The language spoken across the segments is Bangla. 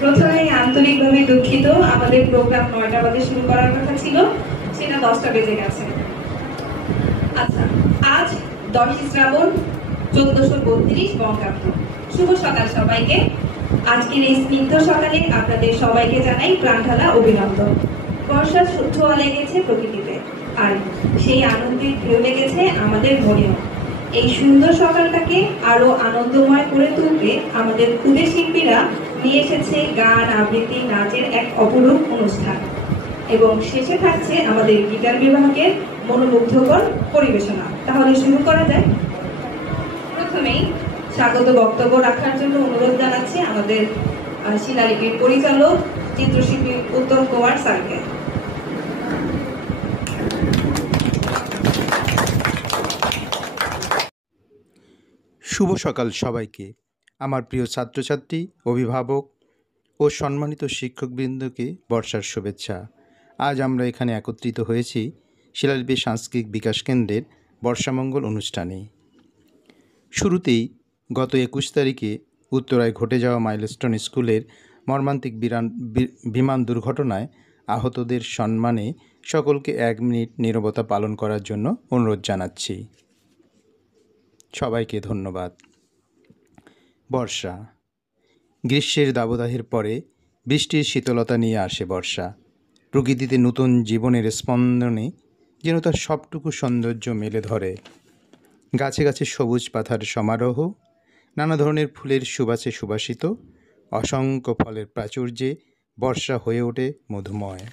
প্রথমেই আন্তরিকভাবে দুঃখিত, আমাদের প্রোগ্রাম 9টা বাজে শুরু করার কথা ছিল, সেটা 10টা বেজে গেছে। আচ্ছা, আজ 10 শ্রাবণ 1432 বঙ্গাব্দ। শুভ সকাল সবাইকে। আজকের এই স্নিগ্ধ সকালে আপনাদের সবাইকে জানাই প্রাণঢালা অভিনন্দন। বর্ষার ছোঁয়া লেগেছে প্রকৃতিতে, আর সেই আনন্দের ঢেউ লেগেছে আমাদের মনেও। এই সুন্দর সকালটাকে আরো আনন্দময় করে তুলতে আমাদের ক্ষুদে শিল্পীরা নিয়ে এসেছে গান, আবৃত্তি, নাচের এক অপরূপ অনুষ্ঠান। এবং শেষে থাকছে আমাদের গিটার বিভাগের মনোমুগ্ধকর পরিবেশনা। তাহলে শুরু করা যায়। প্রথমেই স্বাগত বক্তব্য রাখার জন্য অনুরোধ জানাচ্ছি আমাদের শিলালিপির পরিচালক চিত্রশিল্পী উত্তম কুমার স্যারকে। শুভ সকাল সবাইকে। আমার প্রিয় ছাত্রছাত্রী, অভিভাবক ও সম্মানিত শিক্ষকবৃন্দকে বর্ষার শুভেচ্ছা। আজ আমরা এখানে একত্রিত হয়েছি শিলালিপি সাংস্কৃতিক বিকাশ কেন্দ্রের বর্ষামঙ্গল অনুষ্ঠানে। শুরুতেই গত 21 তারিখে উত্তরায় ঘটে যাওয়া মাইলস্টোন স্কুলের মর্মান্তিক বিমান দুর্ঘটনায় আহতদের সম্মানে সকলকে 1 মিনিট নীরবতা পালন করার জন্য অনুরোধ জানাচ্ছি। সবাইকে ধন্যবাদ। বর্ষা। গ্রীষ্মের দাবদাহের পরে বৃষ্টির শীতলতা নিয়ে আসে বর্ষা। প্রকৃতিতে নতুন জীবনের স্পন্দনে যেন তার সবটুকু সৌন্দর্য মেলে ধরে। গাছে গাছে সবুজ পাতার সমারোহ, নানা ধরনের ফুলের সুবাসে সুবাসিত, অসংখ্য ফলের প্রাচুর্যে বর্ষা হয়ে ওঠে মধুময়।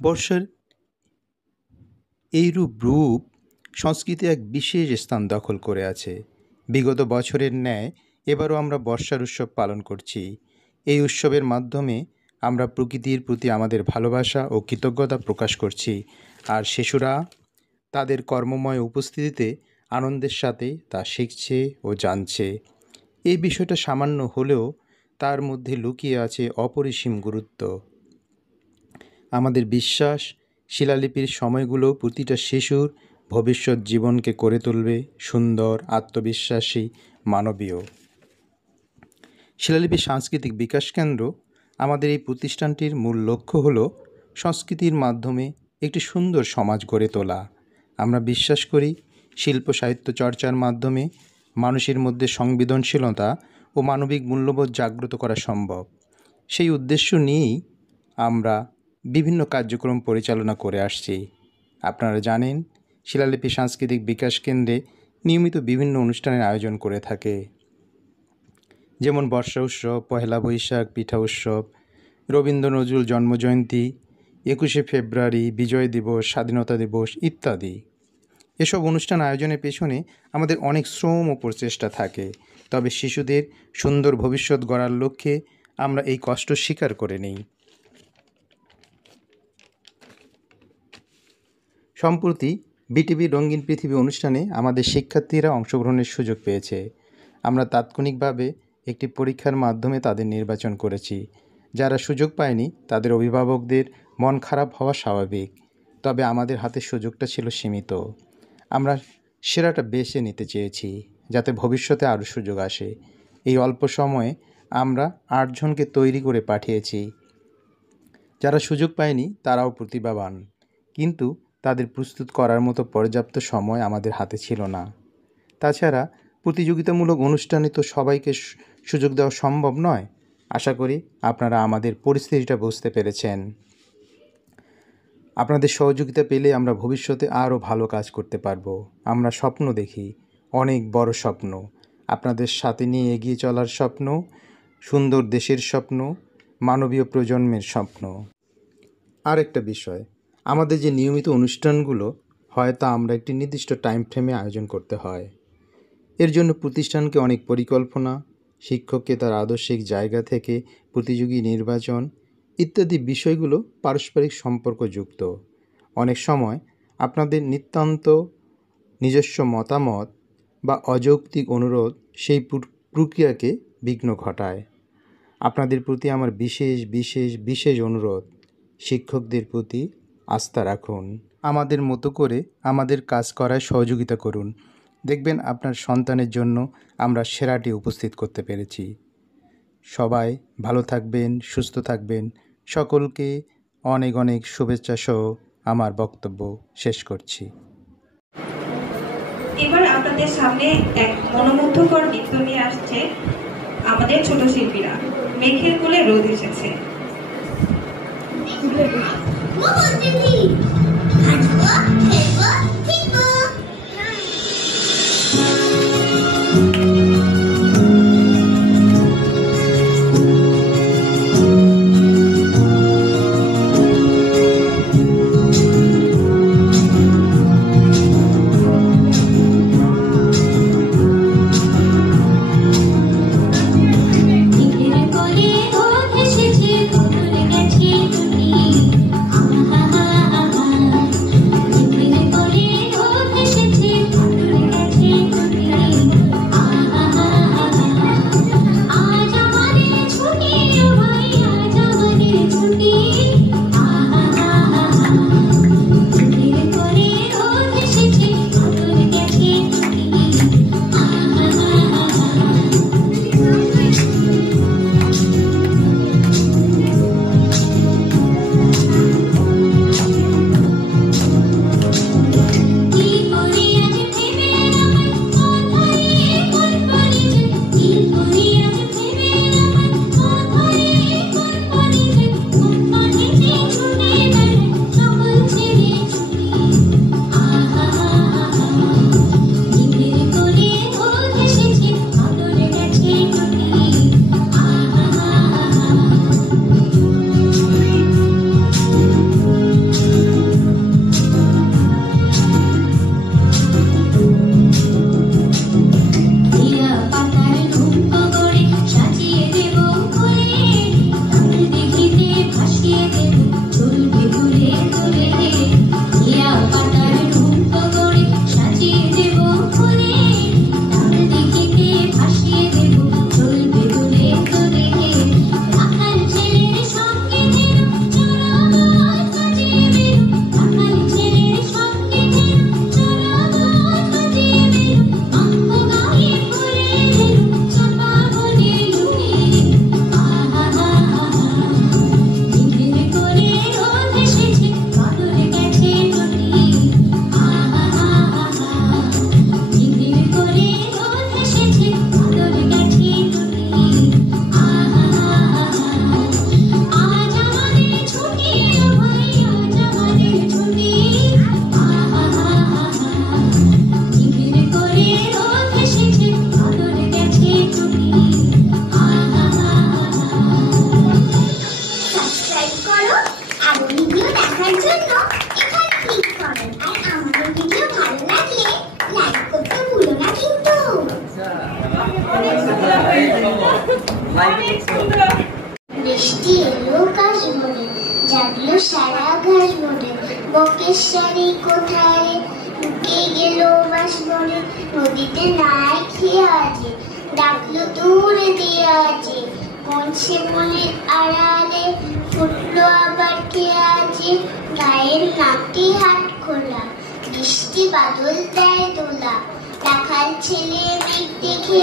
বর্ষার এইরূপ রূপ সংস্কৃতি এক বিশেষ স্থান দখল করে আছে। বিগত বছরের ন্যায় এবারও আমরা বর্ষার উৎসব পালন করছি। এই উৎসবের মাধ্যমে আমরা প্রকৃতির প্রতি আমাদের ভালোবাসা ও কৃতজ্ঞতা প্রকাশ করছি, আর শিশুরা তাদের কর্মময় উপস্থিতিতে আনন্দের সাথে তা শিখছে ও জানছে। এই বিষয়টা সামান্য হলেও তার মধ্যে লুকিয়ে আছে অপরিসীম গুরুত্ব। আমাদের বিশ্বাস, শিলালিপির সময়গুলো প্রতিটা শিশুর ভবিষ্যৎ জীবনকে করে তুলবে সুন্দর, আত্মবিশ্বাসী, মানবীয়। শিলালিপি সাংস্কৃতিক বিকাশ কেন্দ্র আমাদের এই প্রতিষ্ঠানটির মূল লক্ষ্য হল সংস্কৃতির মাধ্যমে একটি সুন্দর সমাজ গড়ে তোলা। আমরা বিশ্বাস করি শিল্প সাহিত্য চর্চার মাধ্যমে মানুষের মধ্যে সংবেদনশীলতা ও মানবিক মূল্যবোধ জাগ্রত করা সম্ভব। সেই উদ্দেশ্য নিয়েই আমরা বিভিন্ন কার্যক্রম পরিচালনা করে আসছি। আপনারা জানেন, শিলালিপি সাংস্কৃতিক বিকাশ কেন্দ্রে নিয়মিত বিভিন্ন অনুষ্ঠানের আয়োজন করে থাকে, যেমন বর্ষা উৎসব, পহেলা বৈশাখ, পিঠা উৎসব, রবীন্দ্র নজরুল জন্মজয়ন্তী, 21শে ফেব্রুয়ারি, বিজয় দিবস, স্বাধীনতা দিবস ইত্যাদি। এসব অনুষ্ঠান আয়োজনের পেছনে আমাদের অনেক শ্রম ও প্রচেষ্টা থাকে। তবে শিশুদের সুন্দর ভবিষ্যৎ গড়ার লক্ষ্যে আমরা এই কষ্ট স্বীকার করে নিই। সম্প্রতি বিটিভি রঙিন পৃথিবী অনুষ্ঠানে আমাদের শিক্ষার্থীরা অংশগ্রহণের সুযোগ পেয়েছে। আমরা তাৎক্ষণিকভাবে একটি পরীক্ষার মাধ্যমে তাদের নির্বাচন করেছি। যারা সুযোগ পায়নি তাদের অভিভাবকদের মন খারাপ হওয়া স্বাভাবিক, তবে আমাদের হাতে সুযোগটা ছিল সীমিত। আমরা সেরাটা বেছে নিতে চেয়েছি যাতে ভবিষ্যতে আরও সুযোগ আসে। এই অল্প সময়ে আমরা 8 জনকে তৈরি করে পাঠিয়েছি। যারা সুযোগ পায়নি তারাও প্রতিভাবান, কিন্তু তাদের প্রস্তুত করার মতো পর্যাপ্ত সময় আমাদের হাতে ছিল না। তাছাড়া প্রতিযোগিতামূলক অনুষ্ঠানে তো সবাইকে সুযোগ দেওয়া সম্ভব নয়। আশা করি আপনারা আমাদের পরিস্থিতিটা বুঝতে পেরেছেন। আপনাদের সহযোগিতা পেলে আমরা ভবিষ্যতে আরও ভালো কাজ করতে পারবো। আমরা স্বপ্ন দেখি, অনেক বড় স্বপ্ন, আপনাদের সাথে নিয়ে এগিয়ে চলার স্বপ্ন, সুন্দর দেশের স্বপ্ন, মানবীয় প্রজন্মের স্বপ্ন। আর একটা বিষয়, আমাদের যে নিয়মিত অনুষ্ঠানগুলো হয় তা আমরা একটি নির্দিষ্ট টাইম ফ্রেমে আয়োজন করতে হয়। এর জন্য প্রতিষ্ঠানকে অনেক পরিকল্পনা, শিক্ষককে তার আদর্শিক জায়গা থেকে প্রতিযোগী নির্বাচন ইত্যাদি বিষয়গুলো পারস্পরিক সম্পর্কযুক্ত। অনেক সময় আপনাদের নিতান্ত নিজস্ব মতামত বা অযৌক্তিক অনুরোধ সেই প্রক্রিয়াকে বিঘ্ন ঘটায়। আপনাদের প্রতি আমার বিশেষ অনুরোধ, শিক্ষকদের প্রতি আস্থা রাখুন। আমাদের মতো করে আমাদের কাজ করায় সহযোগিতা করুন। দেখবেন আপনার সন্তানের জন্য আমরা সেরাটি উপস্থিত করতে পেরেছি। সবাই ভালো থাকবেন, সুস্থ থাকবেন। সকলকে অনেক অনেক শুভেচ্ছা সহ আমার বক্তব্য শেষ করছি। এবার আপনাদের সামনে এক মনোমুগ্ধকর নৃত্য নিয়ে আসছে আমাদের ছোট শিল্পীরা। মেঘের কোলে রোদ এসেছে। বৃষ্টি এলো কাশ ভরে, জাগলো সারা ঘাস ভরে, বকেশ্বরী কোথায় লুকিয়ে গেল বাস ভরে, নদীতে নাই খেয়ে আছে, ডাকলো দূরে দিয়ে আছে, পৌঁছে মনের আড়ালে, ফুটলো আবার কে আছে, গায়ের নাকি হাট খোলা, বৃষ্টি বাদল দেয় দোলা, রাখাল ছেলে মেঘ দেখে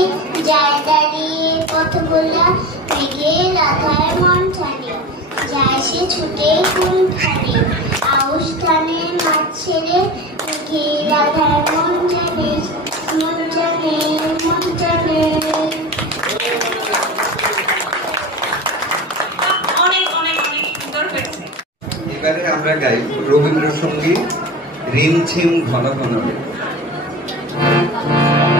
যায় দাঁড়িয়ে পথ ভোলা, মেঘের আধার মন টানে, যায় সে ছুটে কোন ধারে, আউশ ধানের মাঠ ছেড়ে, মেঘের আধার মন টানে, মন টানে, মন টানে। এবারে আমরা গাই রবীন্দ্রসঙ্গীত রিমঝিম ঘন ঘন। Thank you.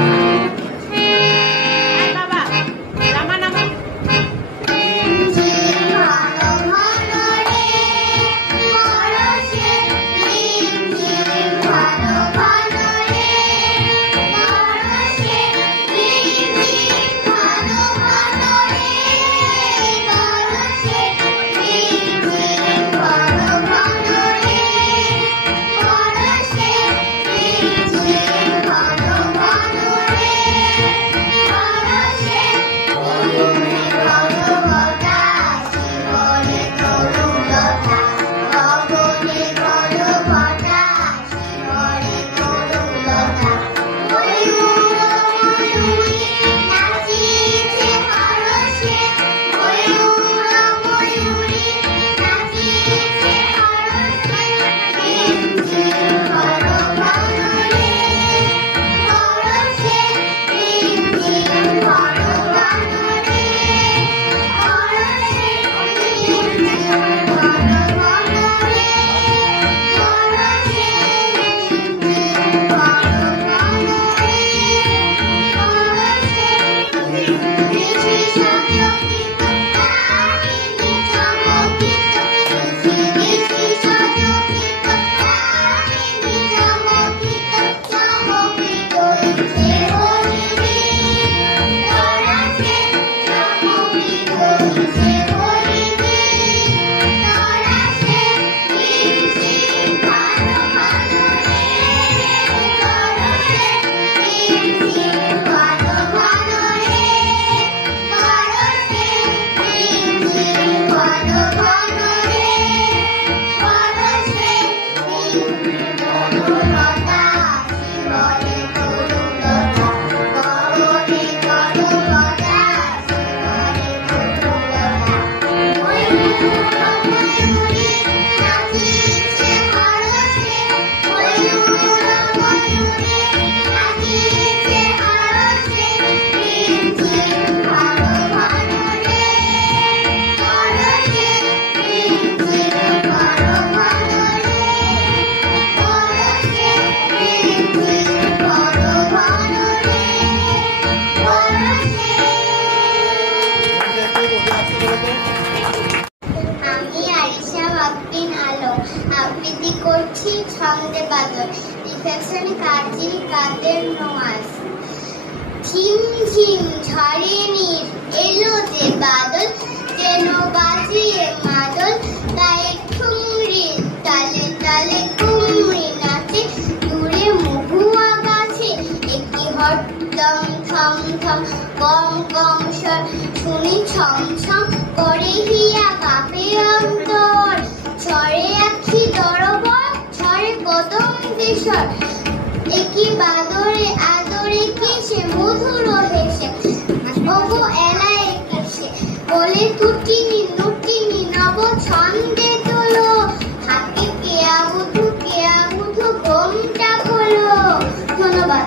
আমি আরিশা মাকবিন আলম আবৃত্তি করছি ছন্দে বাদল, রিফ্লেকশনে কাজী কাদের নওয়াজ। ঝিম ঝিম ঝরে নীর এলো যে বাদল, যেন বাজিয়ে মাদল, গায়ে ঠুংরি তালে তালে কুমড়ি নাচে, দূরে মহুয়া গাছে একটি হরদম থম থম গম গম স্বর, শুনি ছম ছম করে হিয়া কাঁপে অন্তর, ঝরে আখি দরবার ঝরে কদম দেশর, একই বাদরে আদরে কেসে মধুর হেসে, ওগো এলায় কেসে বলে তুটিনি নুটিনি নব ছন্দে তোলো, হাতে কেয়া বুধু ঘোমটা খোলো। ধন্যবাদ।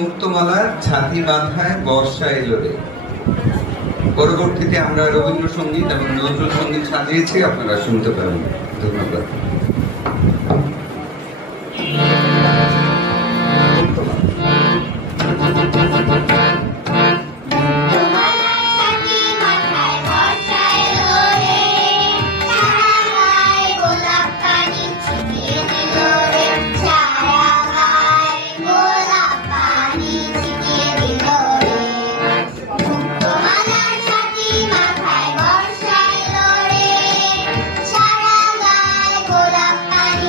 মুক্তমালার ছাতি বাঁধায় বর্ষা এলো রে। পরবর্তীতে আমরা রবীন্দ্রসঙ্গীত এবং নজরুল সঙ্গীত সাজিয়েছি, আপনারা শুনতে পারেন। ধন্যবাদ। সারা গায়ে গোলাপ পানি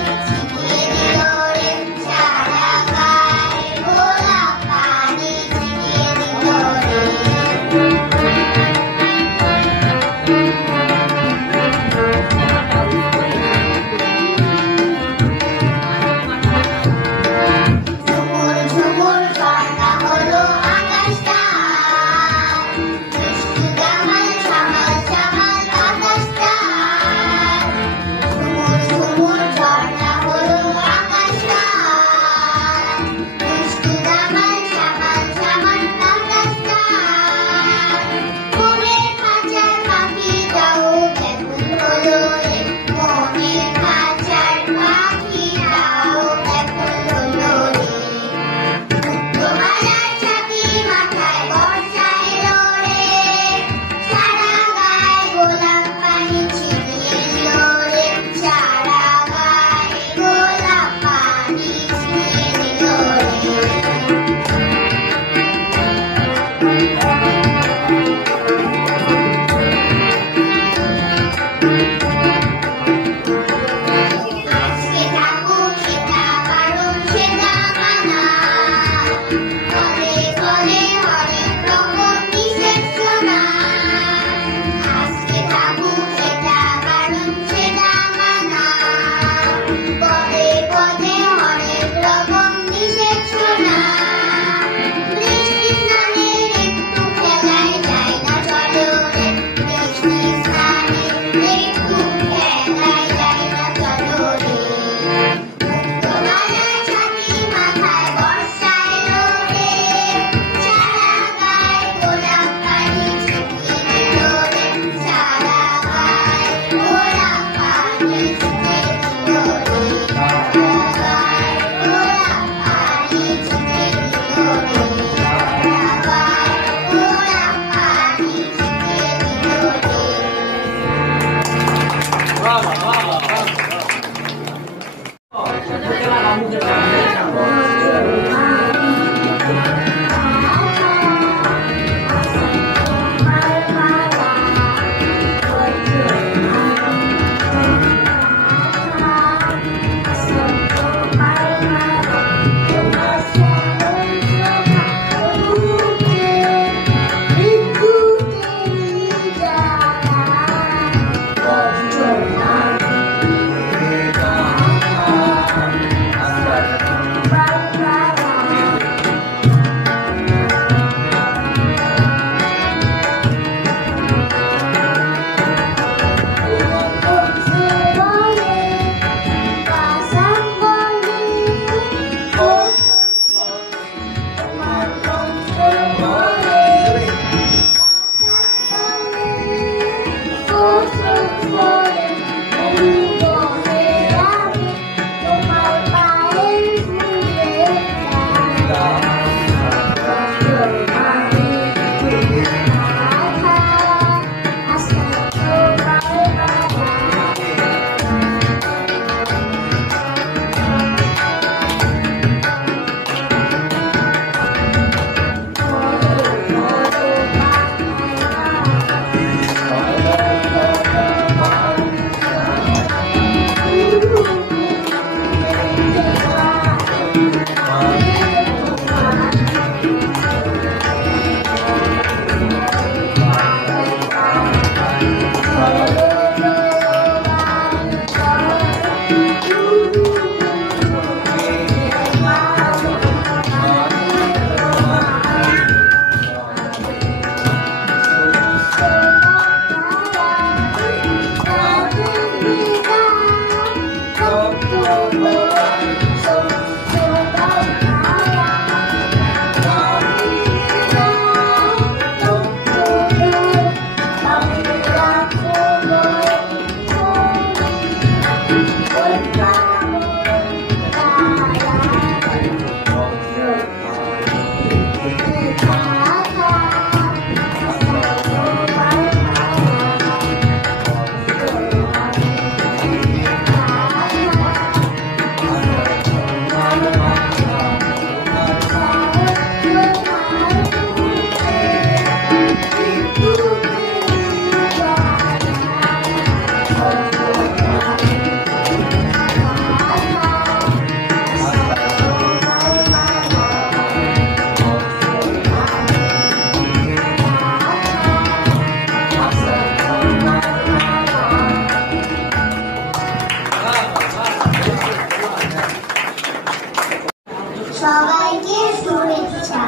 সবাইকে শুভেচ্ছা।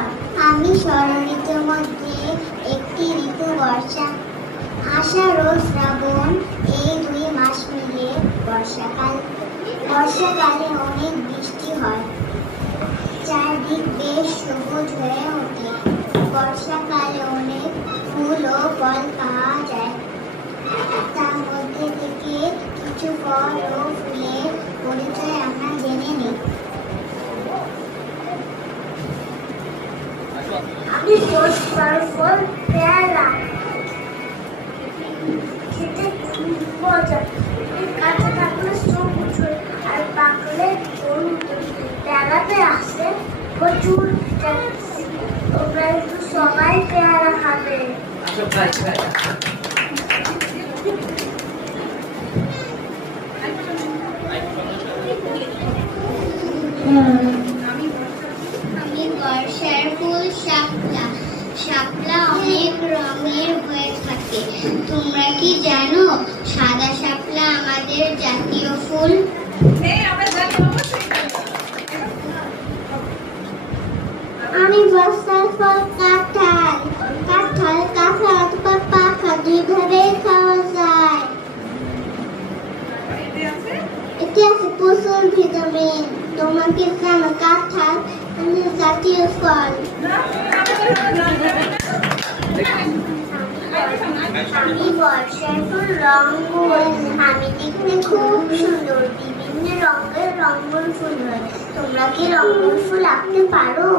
আমি ষড়ঋতুর মধ্যে একটি ঋতু বর্ষা। আষাঢ় ও শ্রাবণ এই 2 মাস মিলে বর্ষাকাল। বর্ষাকালে অনেক বৃষ্টি হয়, চারদিক বেশ সবুজ হয়ে ওঠে। বর্ষাকালে অনেক ফুল ও ফল পাওয়া যায়। তার মধ্যে থেকে কিছু ফল ও ফুলের পরিচয় আমরা জেনে নিই। আমি বর্ষার ফল পেয়ারা, খেতে খুব মজা। কাঁচা থাকলে সবুজ হয় আর পাকলে হলুদ। পেয়ারাতে আসে প্রচুর ক্যালসিয়াম। তোমরা একটু সবাই পেয়ারা খাবে। আমি বর্ষার ফুল শাপলা। শাপলা অনেক রঙের হয়ে থাকে। তোমরা কি জানো সাদা শাপলা আমাদের জাতীয় ফুল? আমি বর্ষার ফল কাঁঠাল। কাঁঠাল অথবা পাকা দুইভাবে খাওয়া যায়। এতে আছে প্রচুর ভিটামিন। তোমরা কি জানো কাঁঠাল আমাদের জাতীয় ফল? আমি বর্ষার ফুল রঙ্গন। আমি দেখতে খুব সুন্দর। বিভিন্ন রঙের রঙ্গন ফুল হয়। তোমরা কি রঙ্গন ফুল আঁকতে পারো?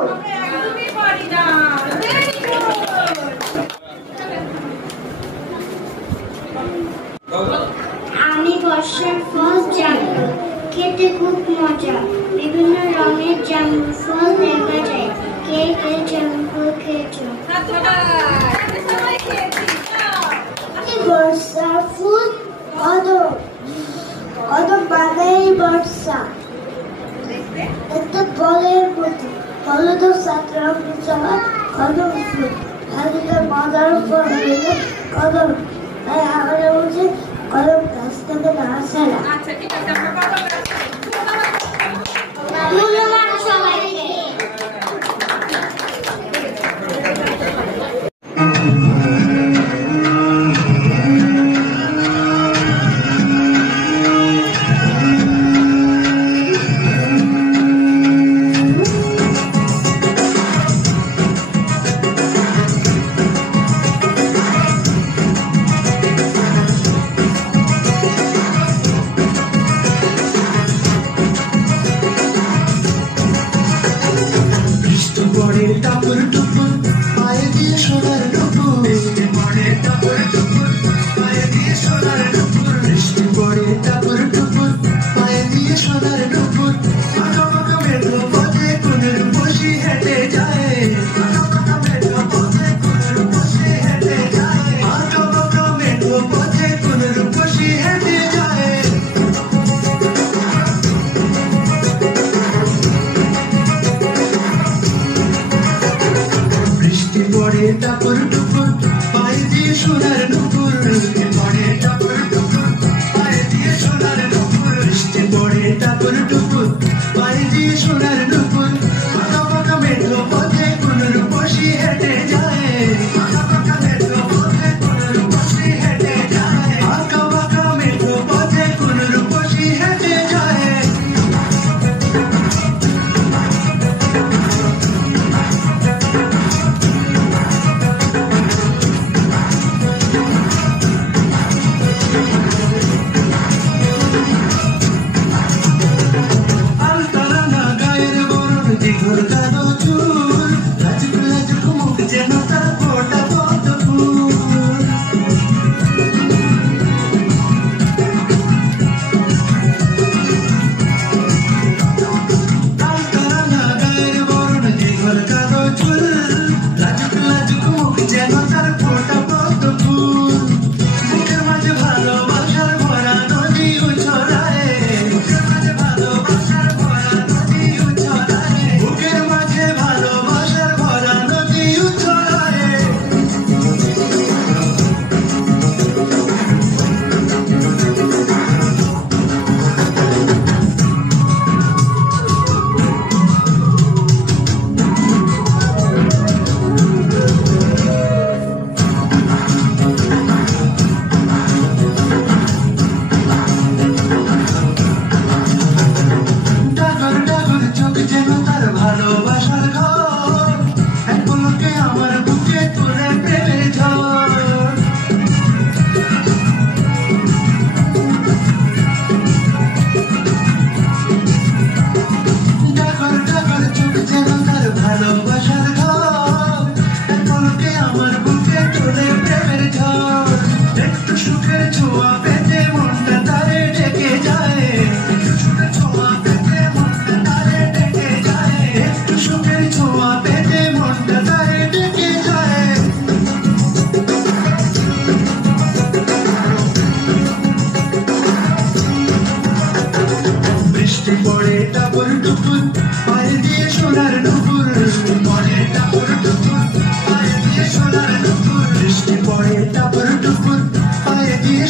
আমি বর্ষার ফল জামরুল। খেতে খুব মজা। বিভিন্ন রঙের জামরুল ফল দেখা যায়। কে কে জামরুল ফল খেয়েছো? বর্ষার ফুল কদম। কদম বাগাই বর্ষা। এতে ফলের মতো হলুদ সাতরা ফুল কদম ফুল। হাজিদের মজার ফল হইল কদম। তাই আমরা বলছি কদম গাছ থেকে না ছাড়া। ধন্যবাদ সবাইকে।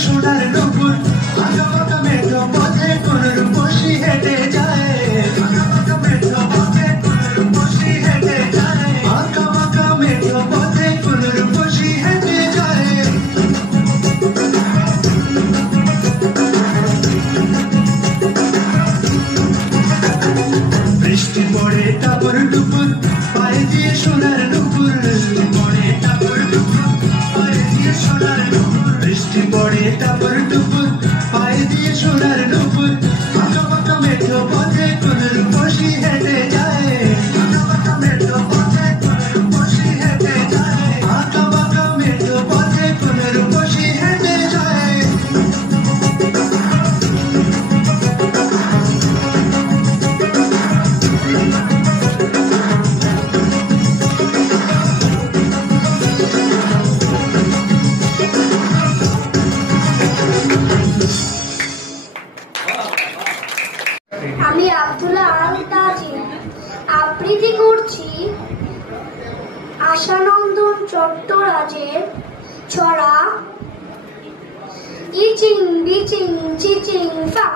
সোনার নুপুর আঁকা বাঁকা মেঠো পথে কোন রূপসী হেঁটে যায় আঁকা বাঁকা মেঠো পথে কোন রূপসী হেঁটে যায় আঁকা বাঁকা মেঠো পথে কোন রূপসী হেঁটে যায় বৃষ্টি পড়ে টাপুর টুপুর পায়ে দিয়ে সোনার নুপুর পড়ে টাপুর টুপুর পায়ে দিয়ে সোনার নুপুর বৃষ্টি পড়ে টাপুর টুপুর পায়ে দিয়ে সোনার নুপুর আঁকা বাঁকা মেঠো পথে কোন রূপসী হেঁটে যায় আঁকা বাঁকা মেঠো পথে কোন রূপসী হেঁটে যায় আঁকা বাঁকা মেঠো পথে কোন রূপসী হেঁটে যায় আমি আব্দুল্লাহ আল তাজিম আবৃত্তি করছি আশানন্দন চট্টরাজের ছড়া ইচিং বিচিং চিচিং ফা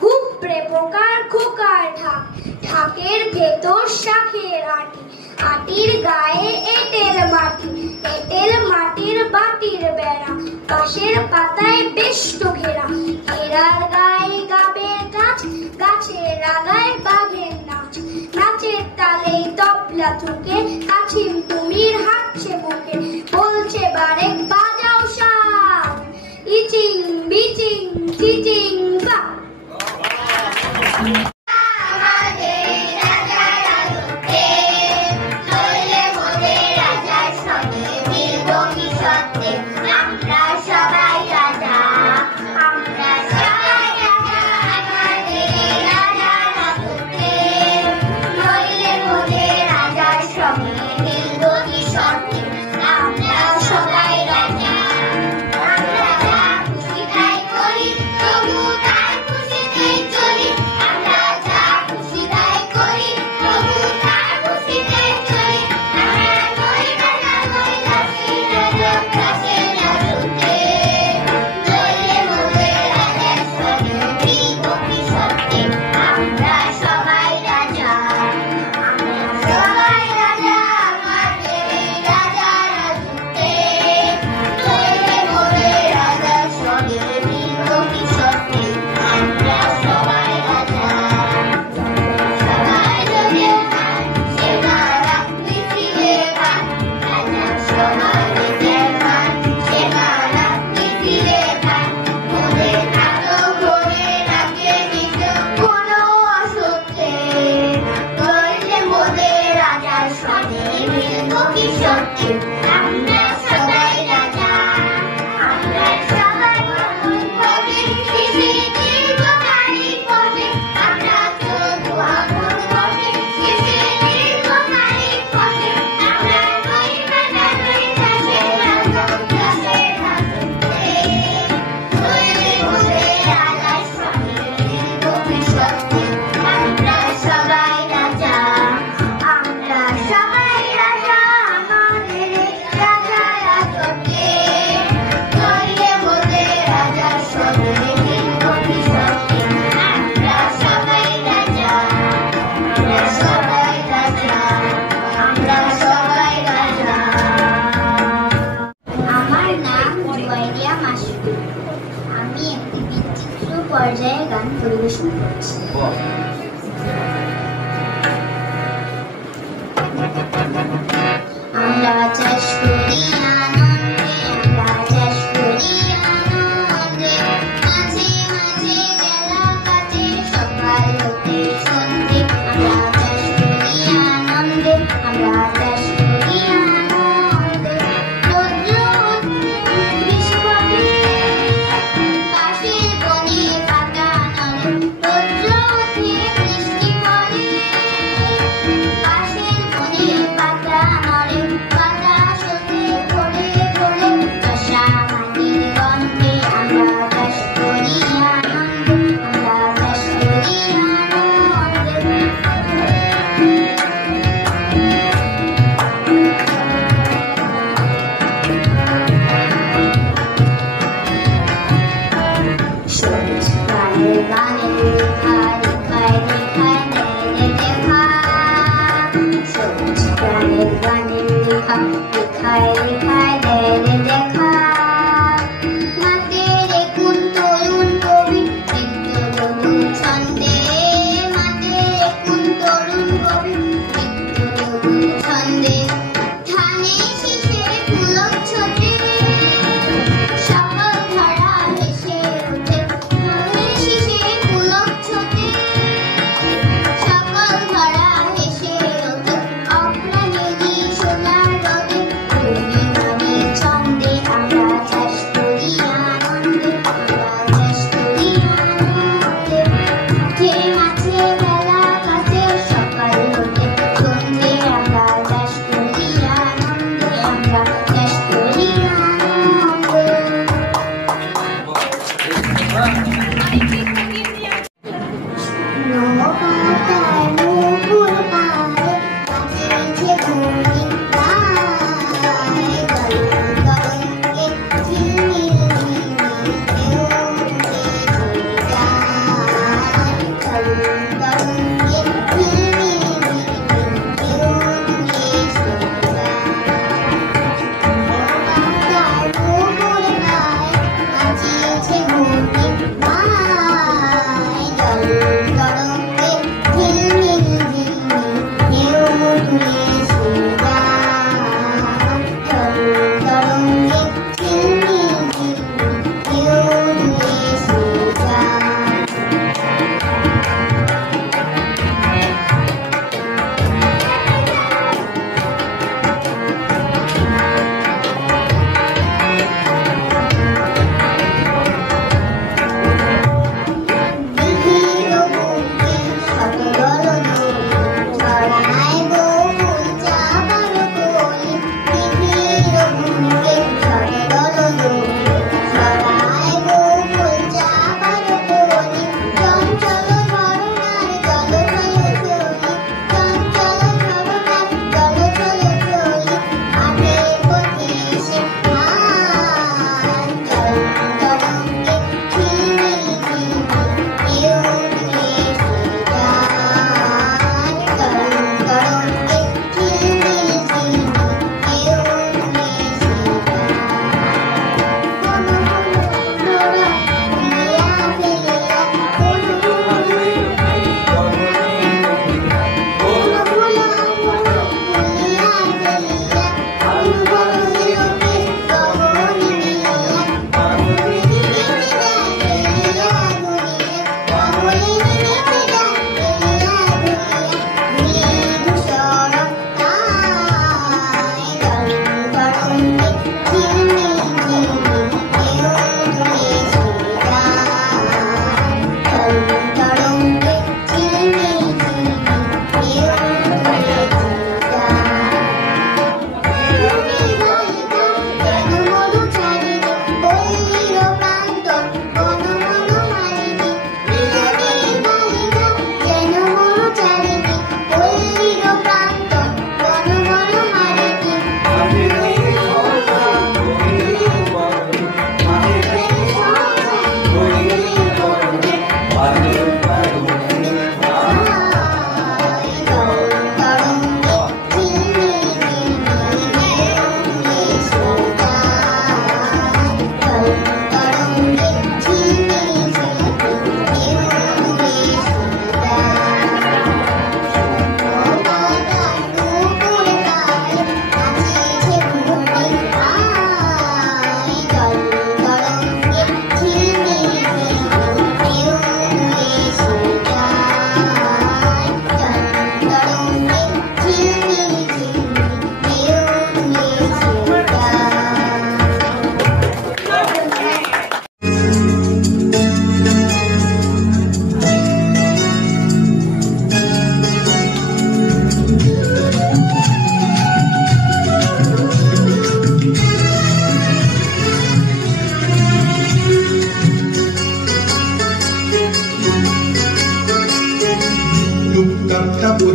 হুপড়ে পোকার খোকার ঢাক ঢাকের ভেতর শাখের আটি আটির গায়ে এঁটেল মাটি এঁটেল মাটির বাটির বেড়া বাঁশের পাতায় বেষ্ট ঘেরা ঘেরার গায়ে গাবের গাছ গাছের আগায় বাঘের নাচ নাচের তালেই তবলা থুকে কাছিম তুমির হাঁটছে মুখে বলছে বারেক বাজাও শাক ইচিং বিচিং চিচিং বা পর্যায়ে গান পরিবেশন করছি। আমরা চাষ করি আনন্দে, আমরা চাষ করি আনন্দে, মাঝে মাঝে বেলা কাটে সকাল হতে সন্ধে। আমরা চাষ করি আনন্দে, আমরা চাষ করি আনন্দে, রৌদ্র গ্রীষ্ম পড়ে পাশের বনে পাতা নড়ে, রৌদ্র ওঠে বৃষ্টি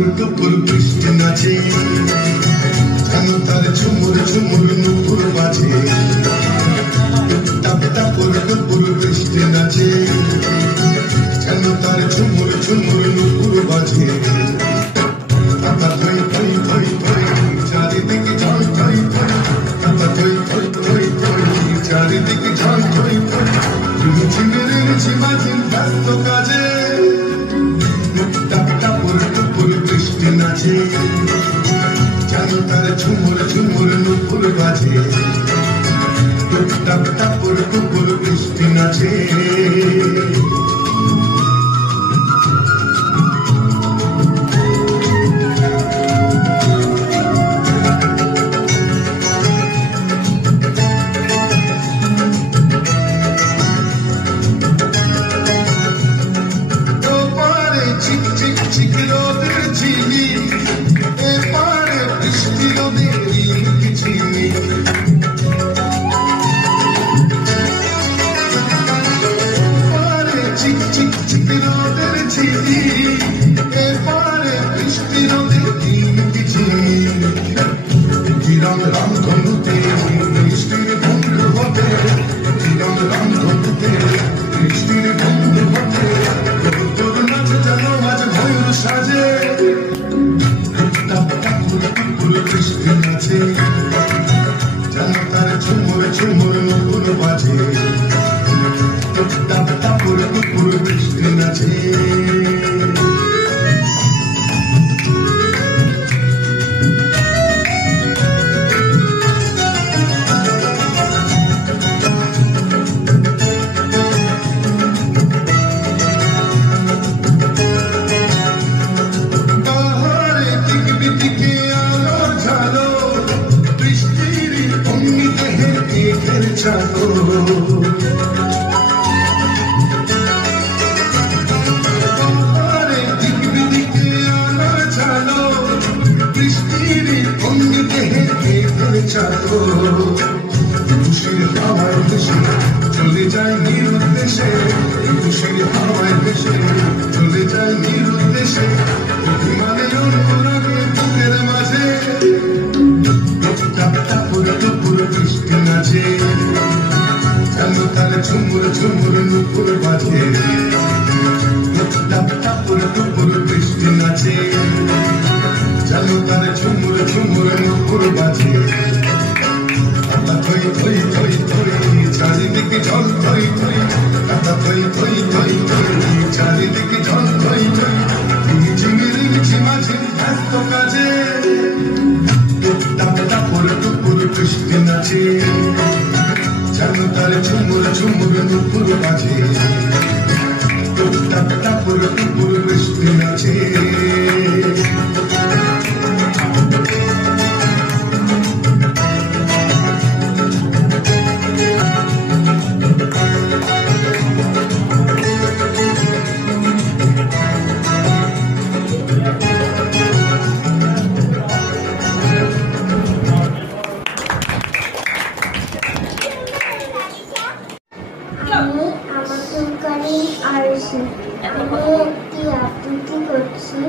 টাপুর টুপুর বৃষ্টি নাচে, যেন তার ঝুমুর ঝুমুর নুপুর বাজে। টাপ টাপুর টুপুর বৃষ্টি নাচে, যেন তার ঝুমুর ঝুমুর নুপুর বাজে। পাতা থই থই থই থই চারিদিকে ঝড় থই থই, পাতা থই থই থই থই চারিদিকে ঝড় থই থই। ঝিমির ঝিমাঝিম ব্যস্ত কাজে, টাপ টাপুর টুপুর বৃষ্টি নাচে, যেন তার ঝুমুর ঝুমুর নুপুর বাজে। টাপ টাপুর টুপুর বৃষ্টি নাচে। চলে যায় নিরুদ্দেশে, খুশির হাওয়ায় ভেসে চলে যায় নিরুদ্দেশে। বিমানে অনুরাগে বুকের মাঝে, টাপ টাপুর টুপুর বৃষ্টি নাচে, যেন তার ঝুমুর ঝুমুর নুপুর বাজে। টাপ টাপুর টুপুর বৃষ্টি নাচে, যেন তার ঝুমুর ঝুমুর নুপুর বাজে। পাতা থই থই থই থই চারিদিকে ঝড় থই থই, পাতা থই থই থই থই চারিদিকে ঝড় থই থই। ঝিমির ঝিমাঝিম ব্যস্ত কাজে, টাপ টাপুর টুপুর বৃষ্টি নাচে, যেন তার ঝুমুর ঝুমুর নুপুর বাজে। টাপ টাপুর টুপুর বৃষ্টি নাচে। একটি আবৃত্তি করছি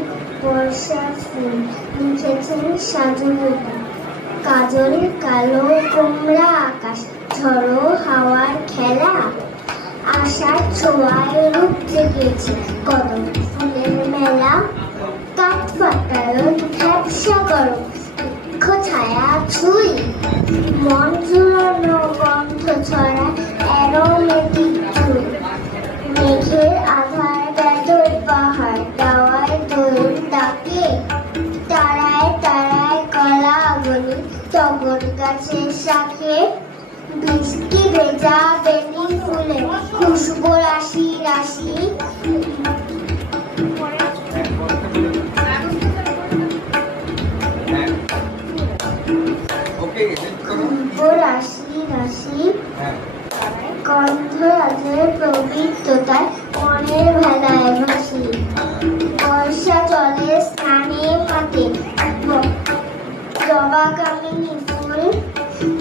বর্ষার ফুল, লিখেছেন সাজু বেটা। কাজল কালো কোমরা আকাশ, ঝড়ো হাওয়ার খেলা, আশার ছোঁয়ায় রূপ জেগেছে কদম ফুলের মেলা। কাঠ ফাটালো ঝাপসা গরম, বৃক্ষ ছায়া ছুঁই, মন জুড়ানো গন্ধ ছড়া অ্যারোমেটিক চুল। মেঘের আধার বেদর পাহাড়, দাওয়ায় দোল ডাকে, তারায় তারায় কলা গলি, টগর গাছের শাখে। বৃষ্টি ভেজা বেলি ফুলে, খুশবু রাশি রাশি। রাশি রাশি গন্ধরাজের পবিত্রতায় মনের ভেলায় ভাসি। বর্ষা জলে স্নানে মাতে, জবা কামিনী ফুল,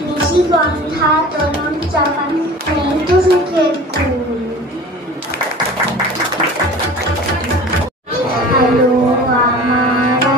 নিশিগন্ধা তরুণ চাপা, মৃদু সুখের কুল। হ্যালো আমার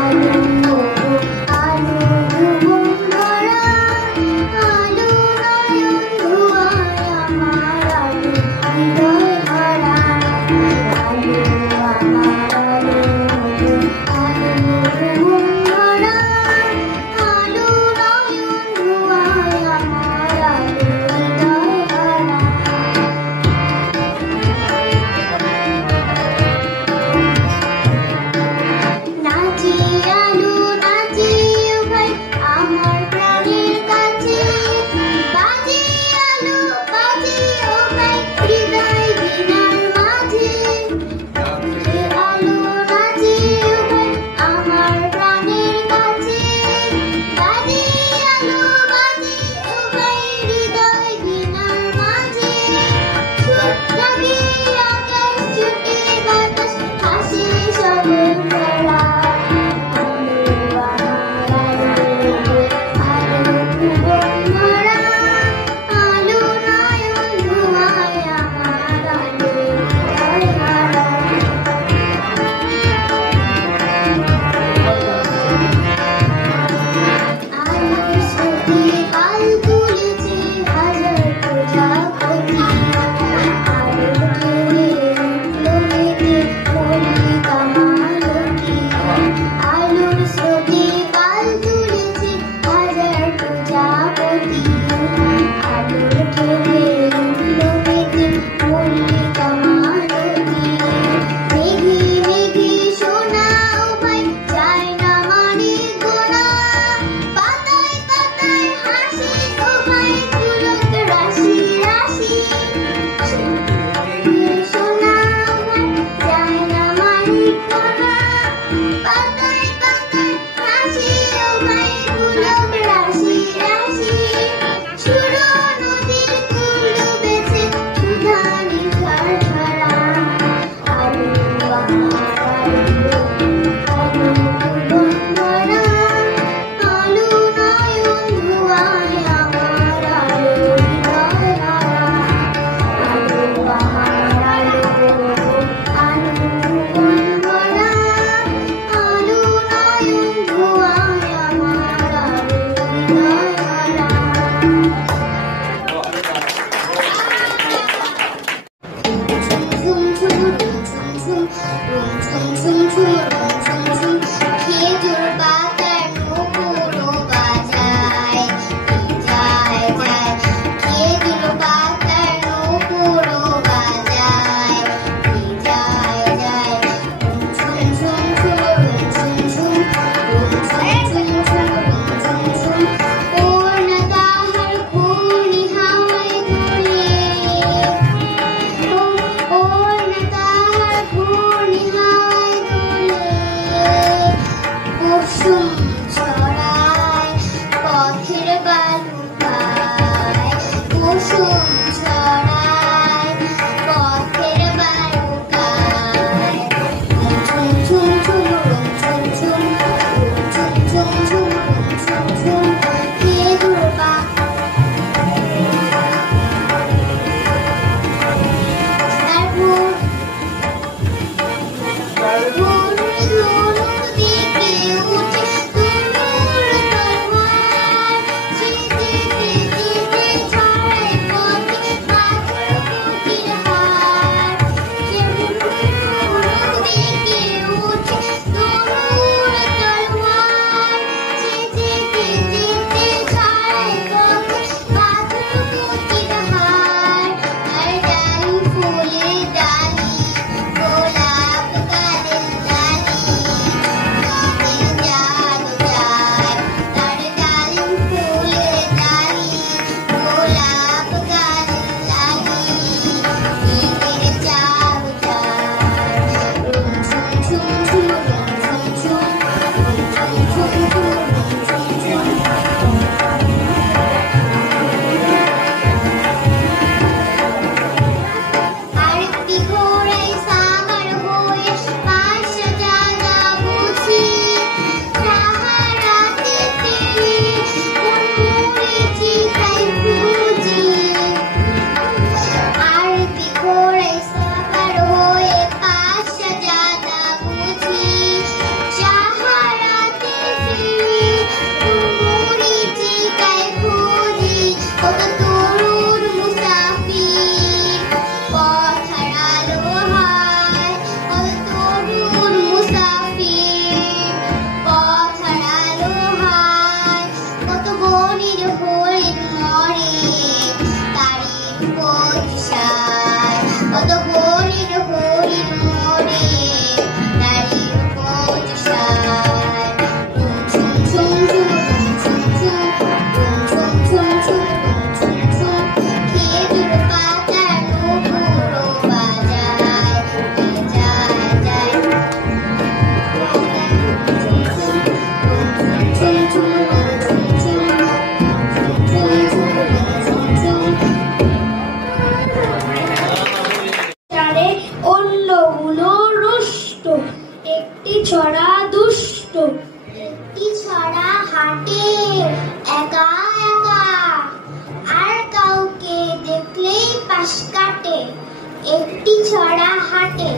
একটি ছড়া হাটে,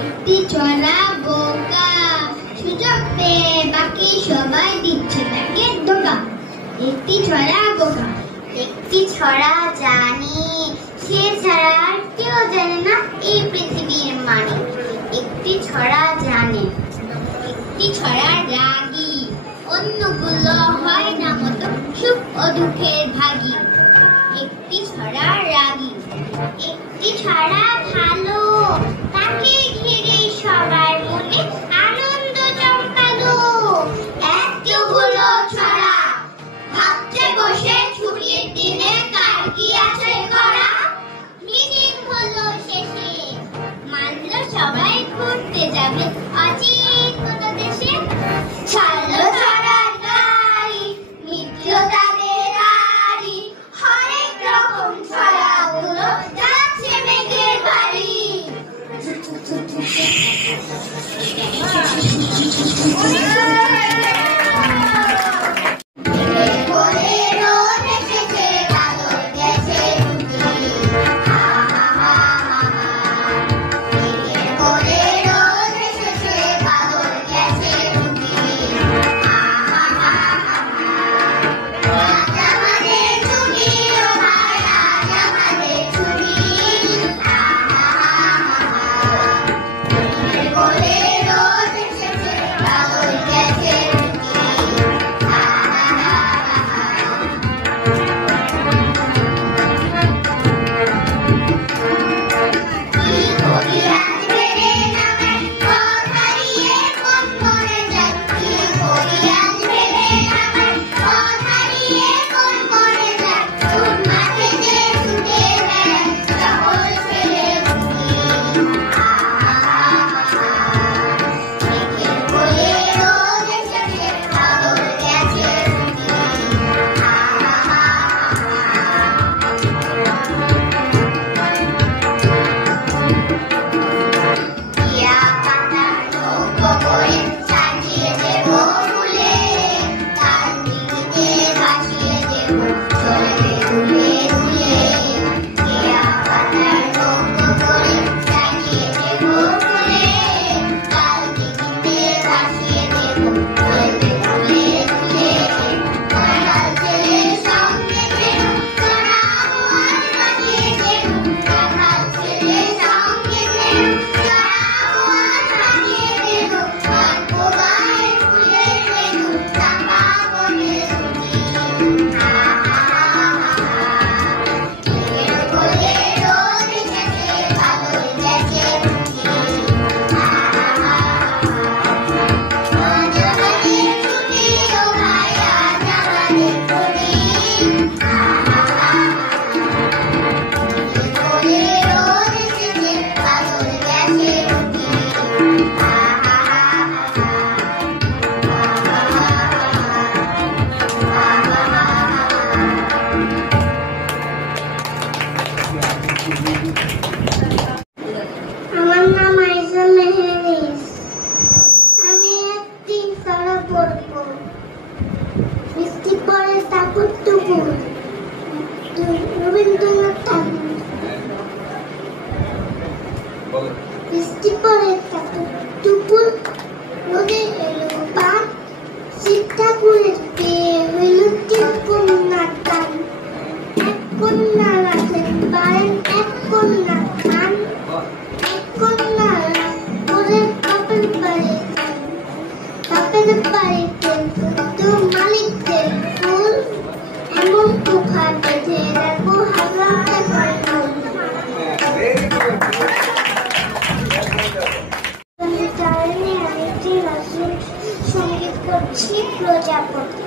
একটি ছড়া বোকা, সুযোগ পেয়ে বাকি সবাই দিচ্ছে তাকে ধোকা। একটি ছড়া বোকা, একটি ছড়া জানি, সে ছাড়া আর কেউ জানে না এই পৃথিবীর মানে। একটি ছড়া জানে, একটি ছড়া রাগী, অন্যগুলো হয় না মতো সুখ ও দুঃখের ভাগী। একটি ছড়া রাগী, একটি ছড়া ভালো, তাকে ঘিরে সবার মনে আনন্দ চমকালো। একটি হলো ছড়া, ভাবছে বসে ছুটির দিনে কার কি আছে করা। মিটিং হলো শেষে, মানলো সবাই ঘুরতে যাবে অচিন কোনো দেশে। ছাড়লো ছড়ার গাড়ি, মিটলো তাদের গাড়ি, হরেক রকম ছড়াগুলো যাচ্ছে মেঘের বাড়ি। আমার নাম আয়েশা মেহরিস। আমি একটি ছড়া পড়ব। বৃষ্টি পড়ে টাপুর টুপুর, রবীন্দ্রনাথ ঠাকুর। বৃষ্টি পড়ে টাপুর টুপুর, রোদে এলো বাদ, শিব ঠাকুরের পেয়ে হইল তিন কন্যার দান। এক কন্যা রাখেন পারেন, এক কন্যা খান, এক কন্যা করে বাপের বাড়ি যান। বাপের বাড়িতে তো মালিকদের ফুল, এমন পোখা বেঁধে রাখবো হাজার টাকার ফুল। সঙ্গীত করছি প্রজাপতি।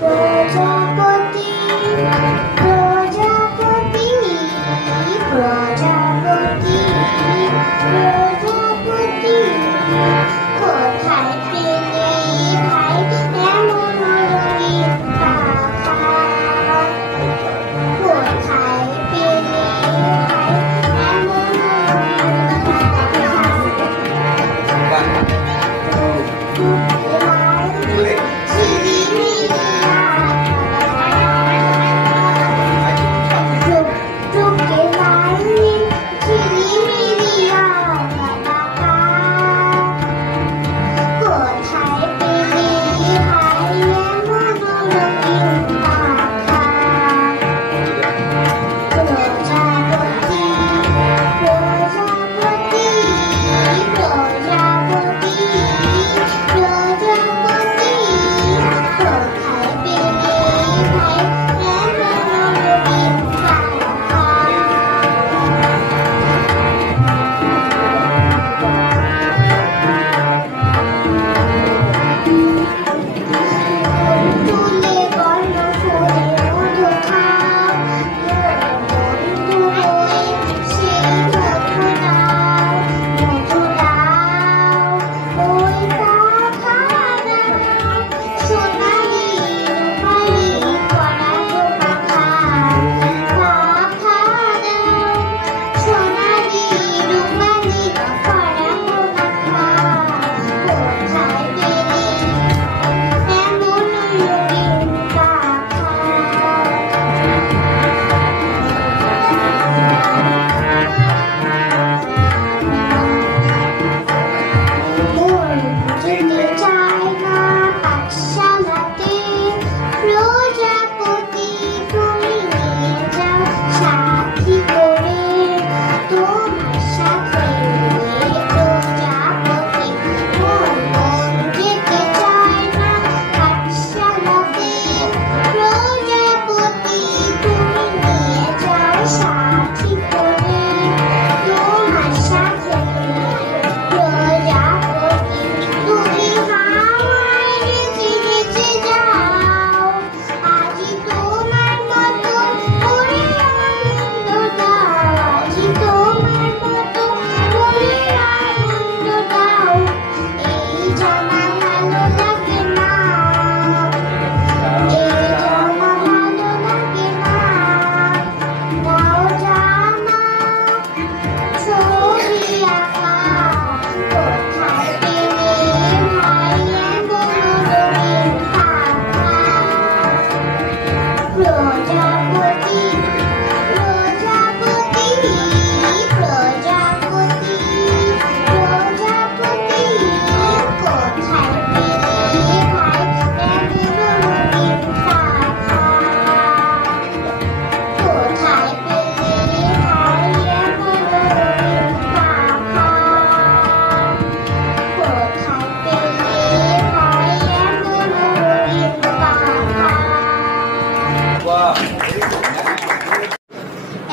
প্রজাপতি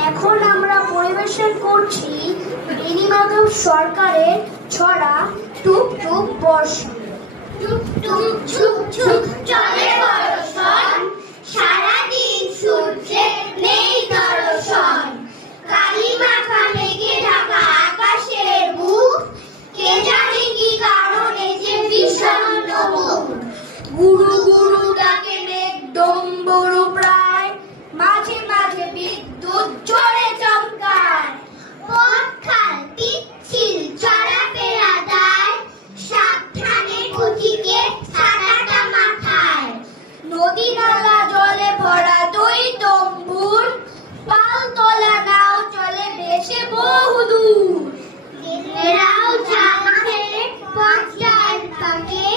এখন আমরা পরিবেশন করছি বেণীমাধব সরকারের ছড়া টুক টুক বর্ষা। টুক টুক ছুক ছুক চলে বর্ষণ, সারাদিন সূর্যে নেই দর্শন। কালি মাখা মেঘে ঢাকা আকাশের বুক, কে জানে কি কারণে যে বিষণ্ণ মুখ। গুরু গুরু ডাকে মেঘ ডম্বরু প্রায়, মাঝে মাঝে বিদ্যুৎ জ্বলে চমকায়। পথখাল পিচ্ছিল চলাফেরা দায়, সাবধানে পথিকে ছাতাটা মাথায়। নদী নালা জলে ভরা দুই তম্বুর, পাল তোলা নাও চলে ভেসে বহুদূর। জেলেরাও জাল ফেলে পথ যায় তাকে,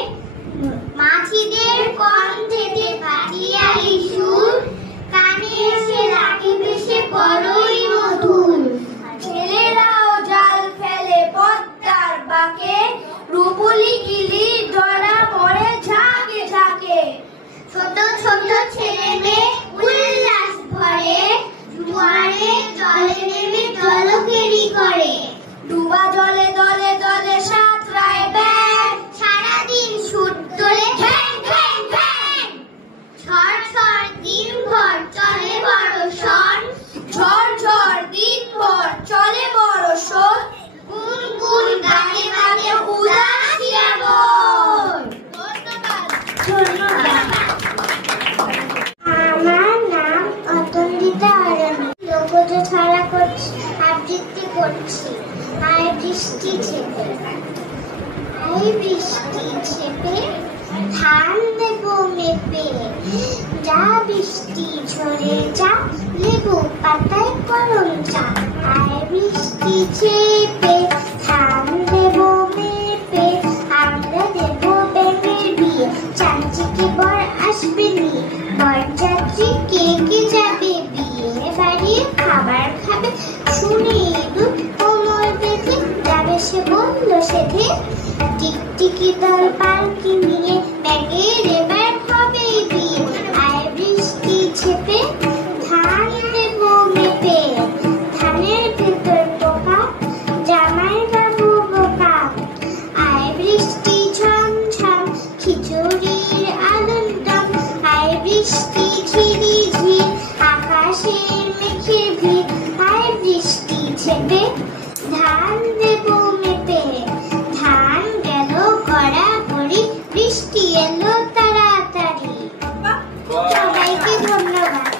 মাছিদের কণ্ঠেতে ভাটিয়ালি সুর, কানে এসে রাখে ভেসে বড়ই মধুর। ছেলেরাও জাল ফেলে পদ্মার বাঁকে, রূপলি গিলি ধরা পড়ে ঝাঁকে ঝাঁকে। ছোট ছোট ছেলে মেয়ে উল্লাস ভরে, জোয়ারে জলে নেমে জলকেরি করে। ডুবা জলে দলে দলে সাঁতরায় ব্যাগ, সারাদিন সুর তোলে ঠ্যাং ঠ্যাং ঠ্যাং। ঝড় ঝড় দিনভর চলে বর্ষণ, ঝড় ঝড় দিনভর চলে বর্ষণ। গুন গুন গানে গানে উদাসিয়া বন। ধন্যবাদ। আমার নাম অতন্দিতা আরামি। লোকজ ছড়া করছি, আবৃত্তি করছি। আয় বৃষ্টি ছেপে, আয় বৃষ্টি ছেপে, ধান দেব মেপে। যা বৃষ্টি ঝরে যা, লেবু পাতায় করম চা। আয় বৃষ্টি ছেপে, ধান দেব মেপে। আমরা দেব বেগের বিয়ে, চাচিকে বর আসবে নিয়ে। বরযাত্রী কে কে যাবে বিয়ে বাড়ি, খাবার খাবে শুনে এলু কোমর বেঁধে। যাবে সে বলল সেধে, টিকটিকি দল পালকি নিয়ে, ব্যাগের এবার হবে বিয়ে। আয় বৃষ্টি ছেপে, ধান দেব মেপে। ধানের ভেতর পোকা, জামাই বাবু বোকা। আয় বৃষ্টি ঝম ঝম, খিচুড়ির আনন্দম। আয় বৃষ্টি ঝিরি ঝির, আকাশের মেঘের ভিড়। আয় বৃষ্টি ছেপে, ধান দেব মেপে। ধান গেল কড়া কড়ি, বৃষ্টি এলো তাড়াতাড়ি। সবাইকে ধন্যবাদ।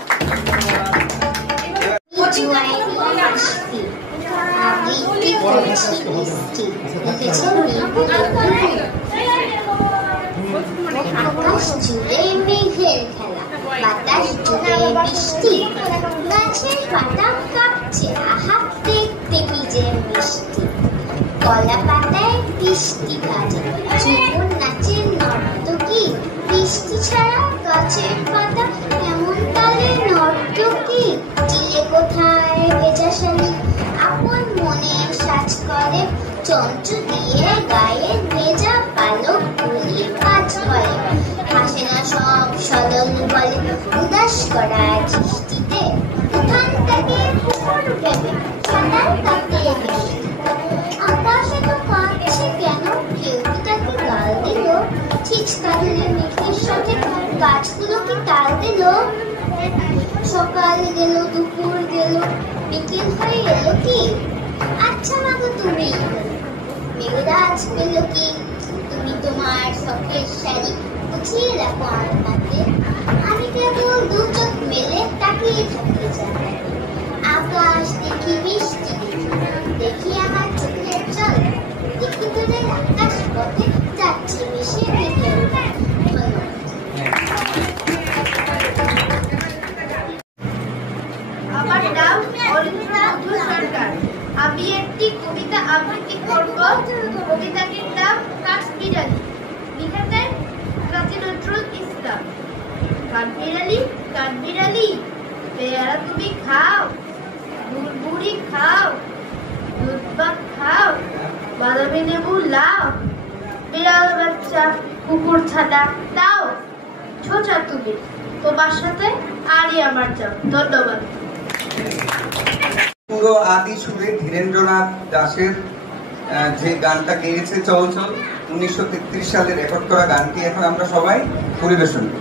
আবৃত্তি করছি বৃষ্টি, লিখেছেন নিপুণ। আকাশ জুড়ে মেঘের খেলা, বাতাস জুড়ে বৃষ্টি। গাছের পাতা কাঁপছে, আহা দেখতে কি যে মিষ্টি। কলা পাতায় বৃষ্টি কাজে, ঝুমুর নাচে নর্তকী। বৃষ্টি ছাড়া গাছের পাতা এমন তালে নর্তকী। চিলে কোথায় ভেজা শাড়ি, আপন মনে সাজ করে। চঞ্চু দিয়ে গায়ে ভেজা পালক গুলি কাজ করে। হাসে না সব সদল বলে, উদাস করা দৃষ্টিতে। উঠান থেকে পুকুর ভেবে, সাঁতার কাটে বৃষ্টি। আকাশে তো কাঁদছে কেন, কেউ কি তাকে গাল দিল? ছিচকা দিলে মেঘের সাথে গাছগুলো কি তাল দিল? সকাল গেল দুপুর গেল, বিকেল হয়ে এলো কি? আচ্ছা মাগো তুমি মেঘরাজ পেল কি? তুমি তোমার শখের শাড়ি গুছিয়ে রাখো আলমারিতে। আমি কেবল দু চোখ মেলে তাকিয়ে থাকি যাই। আকাশ দেখি বৃষ্টি দেখি আমার চোখের জল। দেখি তোদের আকাশ পথে যাচ্ছে মিশে বিকেল। আমার নাম অরিন্দা সরকার। আমি একটি কবিতা আবৃত্তি করব। কবিতাটির নাম কাঠবিড়ালি, লিখেছেন কাজী নজরুল ইসলাম। কাঠবিড়ালি কাঠবিড়ালি, পেয়ারা তুমি খাও, বুড়বুড়ি খাও, দুধ ভাত খাও, বাদামি লেবু লাও। বিড়াল বাচ্চা কুকুর ছানা দাও, ছোচা তুমি তোমার সাথে আরই আমার যাও। ধন্যবাদ। পুরো আদি সুরে ধীরেন্দ্রনাথ দাশের যে গানটা গেয়েছে চল চল 1933 সালে রেকর্ড করা গানটি এখন আমরা সবাই পরিবেশন করি।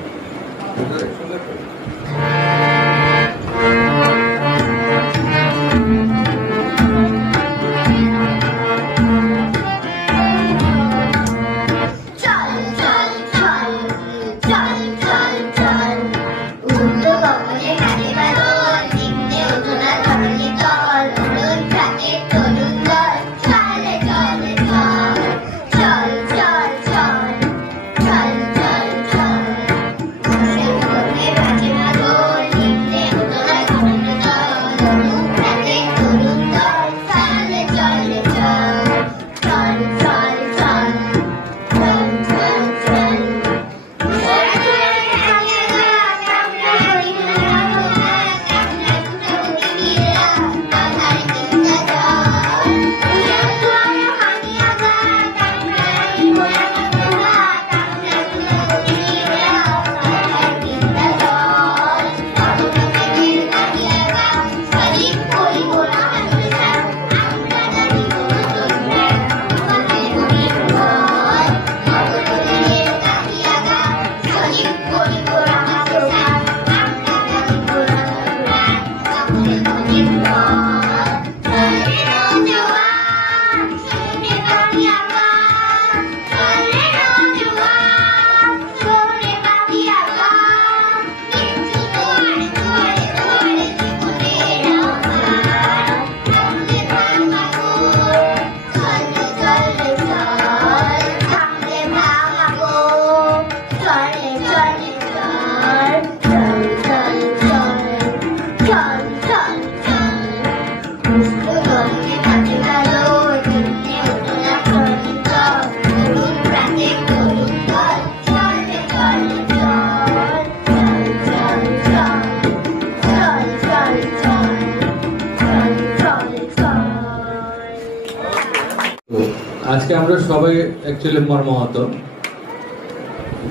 আজকে আমরা সবাই অ্যাকচুয়ালি মর্মাহত।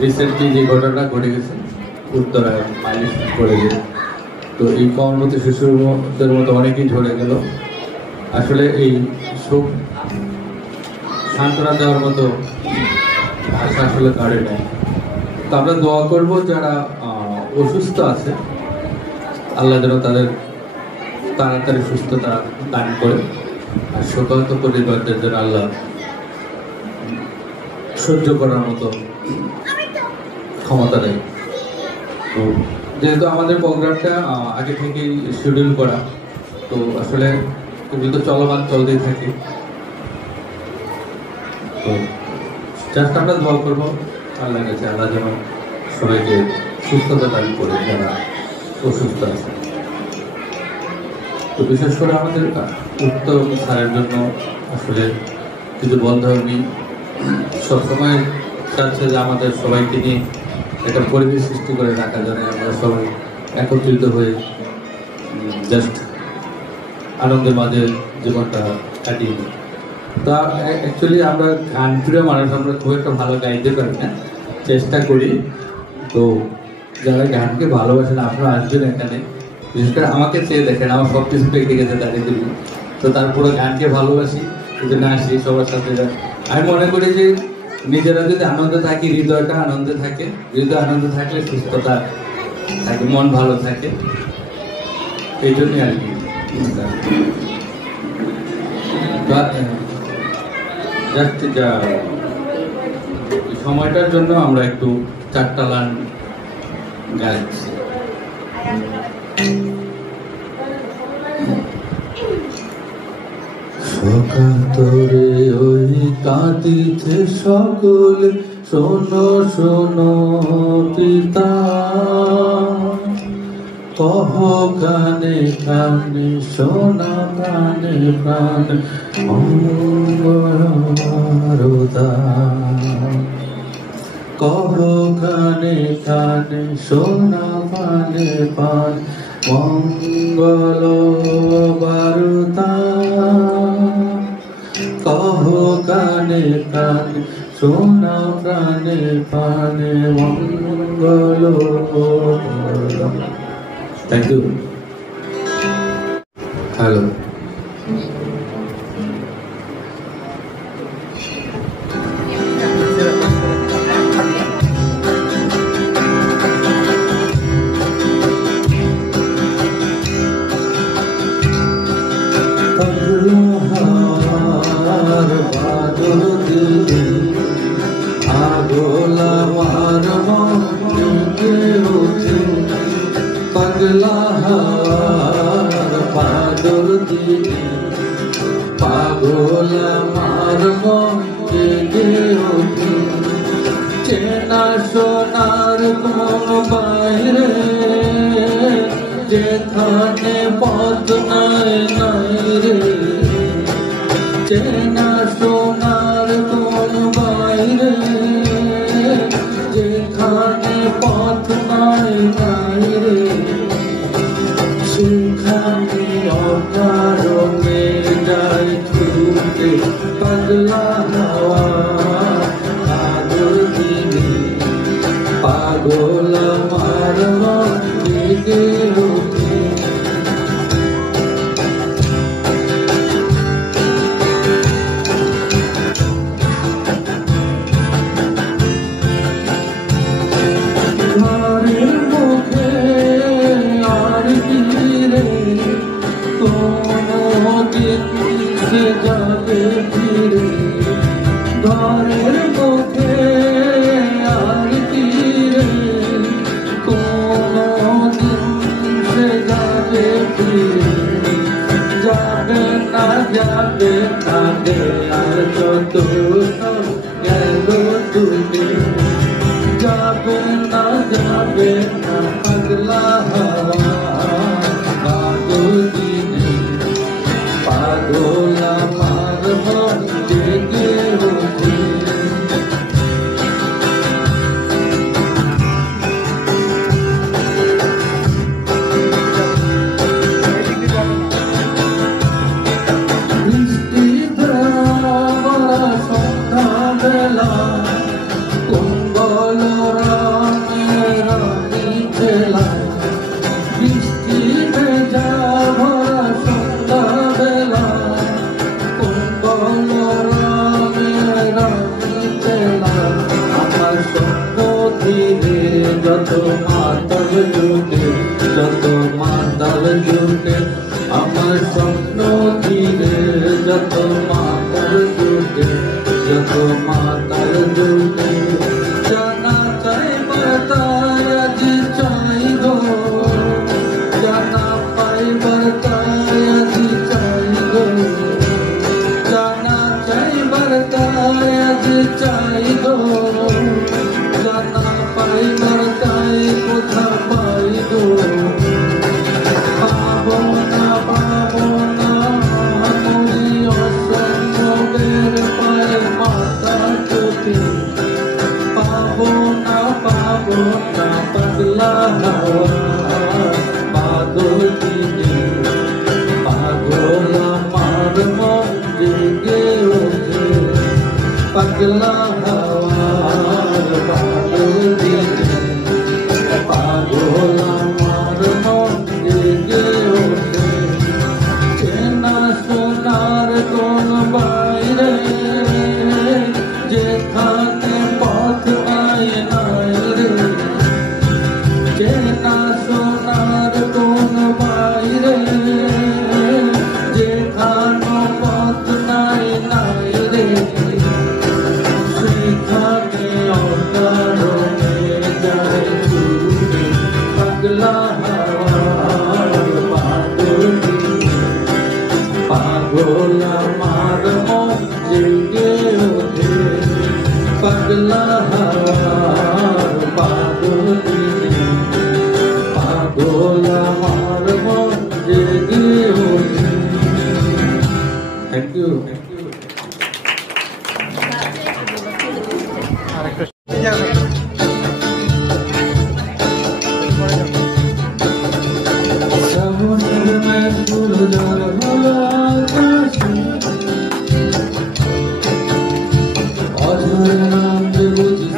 রিসেন্টলি যে ঘটনা ঘটে গেছে উত্তরায় মাইলিশ কলেজে, তো এই কর্মবতী শিশুদের মতো অনেকেই ঝরে গেল। আসলে এই শোক সান্ত্বনা দেওয়ার মতো ভাষা আসলে কারে নেই। তো আমরা দোয়া করবো যারা অসুস্থ আছে, আল্লাহ যেন তাদের তাড়াতাড়ি সুস্থতা দান করে, আর শোকাহত পরিবারদের জন্য আল্লাহ সহ্য করার মতো ক্ষমতা দেয়। তো যেহেতু আমাদের প্রোগ্রামটা আগে থেকেই শিডিউল করা, তো আসলে এগুলো তো চলমান চলতেই থাকে। তো জাস্ট আমরা দোয়া করবো আল্লাহর কাছে, আল্লাহ যেন সবাইকে সুস্থতা দান করে যারা অসুস্থ আছে। তো বিশেষ করে আমাদের উত্তম স্যারের জন্য আসলে কিছু বলতে হবে। সবসময় চাচ্ছে যে আমাদের সবাইকে নিয়ে একটা পরিবেশ সৃষ্টি করে রাখা যায়, আমরা সবাই একত্রিত হয়ে জাস্ট আনন্দের মাঝে জীবনটা কাটিয়ে দিই। তা অ্যাকচুয়ালি আমরা গান প্রিয় মানুষ, আমরা খুব একটা ভালো গাইতে পারি না, চেষ্টা করি। তো যারা গানকে ভালোবাসেন আপনারা আসবেন এখানে, বিশেষ করে আমাকে চেয়ে দেখেন, আমার সব কিছু পেকে গেছে দাঁড়িয়ে দিবি। তো তারপরে গানকে ভালোবাসি, যদি না আসি সবার সাথে। আমি মনে করি যে নিজেরা যদি আনন্দে থাকি, হৃদয়টা আনন্দে থাকে, হৃদয় আনন্দে থাকলে সুস্থতা থাকে, মন ভালো থাকে, এই জন্যই আর কি। সময়টার জন্য আমরা একটু চারটা লাইন গাইছি। সকাতরে ওই কাঁদিছে সকলে, শোনো শোনো পিতা, কহ কানে কানে শোনা কানে প্রাণে অঙ্গরতা, কহ কানে কানে শোনা কানে প্রাণ মঙ্গল বারতা, কহ কানে কানে শোনা প্রাণে প্রাণে মঙ্গল মঙ্গল। Thank you. হ্যালো, বাদল দিদি আগোলা মার মনে উঠে, পাগলা বাদল দিদি পাগলা মার মনে উঠে, চেনা সোনার কোন বাইরে যেখানে পথ নাই নাই রে, চেনা সোনার কোন বাইরে যেখানে পথ নাই নাই রে, সেখানে অকারণে যাই ছুটে পাগলা হাওয়া বাদল দিদি পাগল আমার জেগে ওঠে। ঘরের মুখে আর তীরে কোনো দিন সে যাবে ফিরে, ঘরের মুখে আর তীরে কোনো দিন সে যাবে ফিরে, যাবে না যাবে না গে আর যত সব গেল তুমি, যাবে না যাবে না পাগলা হাওয়া বাদল দিদি পাগল আমার মন জেগে ওঠে। বৃষ্টি ভরা সন্ধ্যা বেলা কুম্বল রামের রানী খেলা, বৃষ্টি ভেজা ভরা সন্ধ্যা বেলা কুম্বল রামের রানী খেলা, আমার স্বপ্ন ধীরে যত মাতাল জুটে যত মাতাল জুটে, আমার স্বপ্ন ধীরে যত মাতাল জুটে যত মাতাল জুটে, জানা চাই বাতায় আজ চাই গো, জানা পাই বাতায় আজ চাই গো, জানা চাই বাতায় আজ চাই গো, জানা পাই বাতায় কোথা পাই গো, পাবো না আমি অসম্ভবের পায়ে মাথা চোখে, পাবো না পাগলা হাওয়া বাদল দিদি পাগল আমার মন জেগে ওঠে, পাগলা হাওয়া বাদল দিদি পাগল আমার মন জেগে ওঠে, চেনা সোনার কোন বাইরে যেখানে পথ নাই নাই রে, চেনা সোনার কোন বাইরে যেখানে পথ নাই নাই রে, সেখানে অকারণে যায় ছুটে পাগলা হাওয়া বাদল দিদি পাগল আমার মন জেগে ওঠে, পাগলা হাওয়া বাদল দিদি পাগল আমার মন জেগে ওঠে। Thank you. শ্রাবণের মেঘ ফুলঝড় হলো আকাশে, অঝরে নামবে বুঝি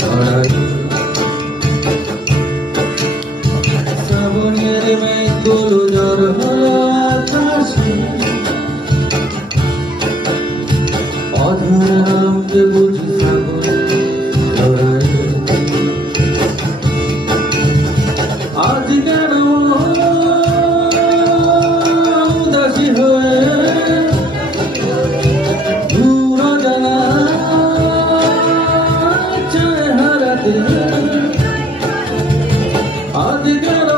ছড়াই অধরা নামকে বুঝি সাগর ধরায় আজ কেন উদাসী হয়ে দূর জানা চায় হারাতে আজ কেন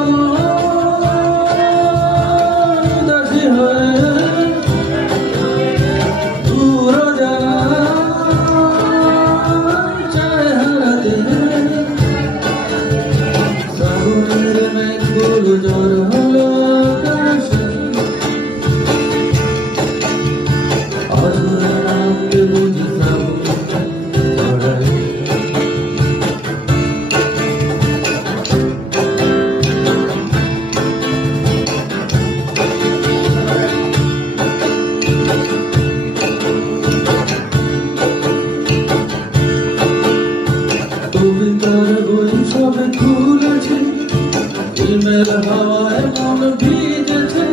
উদাসী হয়ে দূর জানা চায় হারাতে সাগরের মেঘগুলো জ্বর হলো আকাশে অধরা নামকে বুঝি সাগর ধরায় কবিতার বই সবে খুলেছে হিমেল হাওয়ায় মন ভিজেছে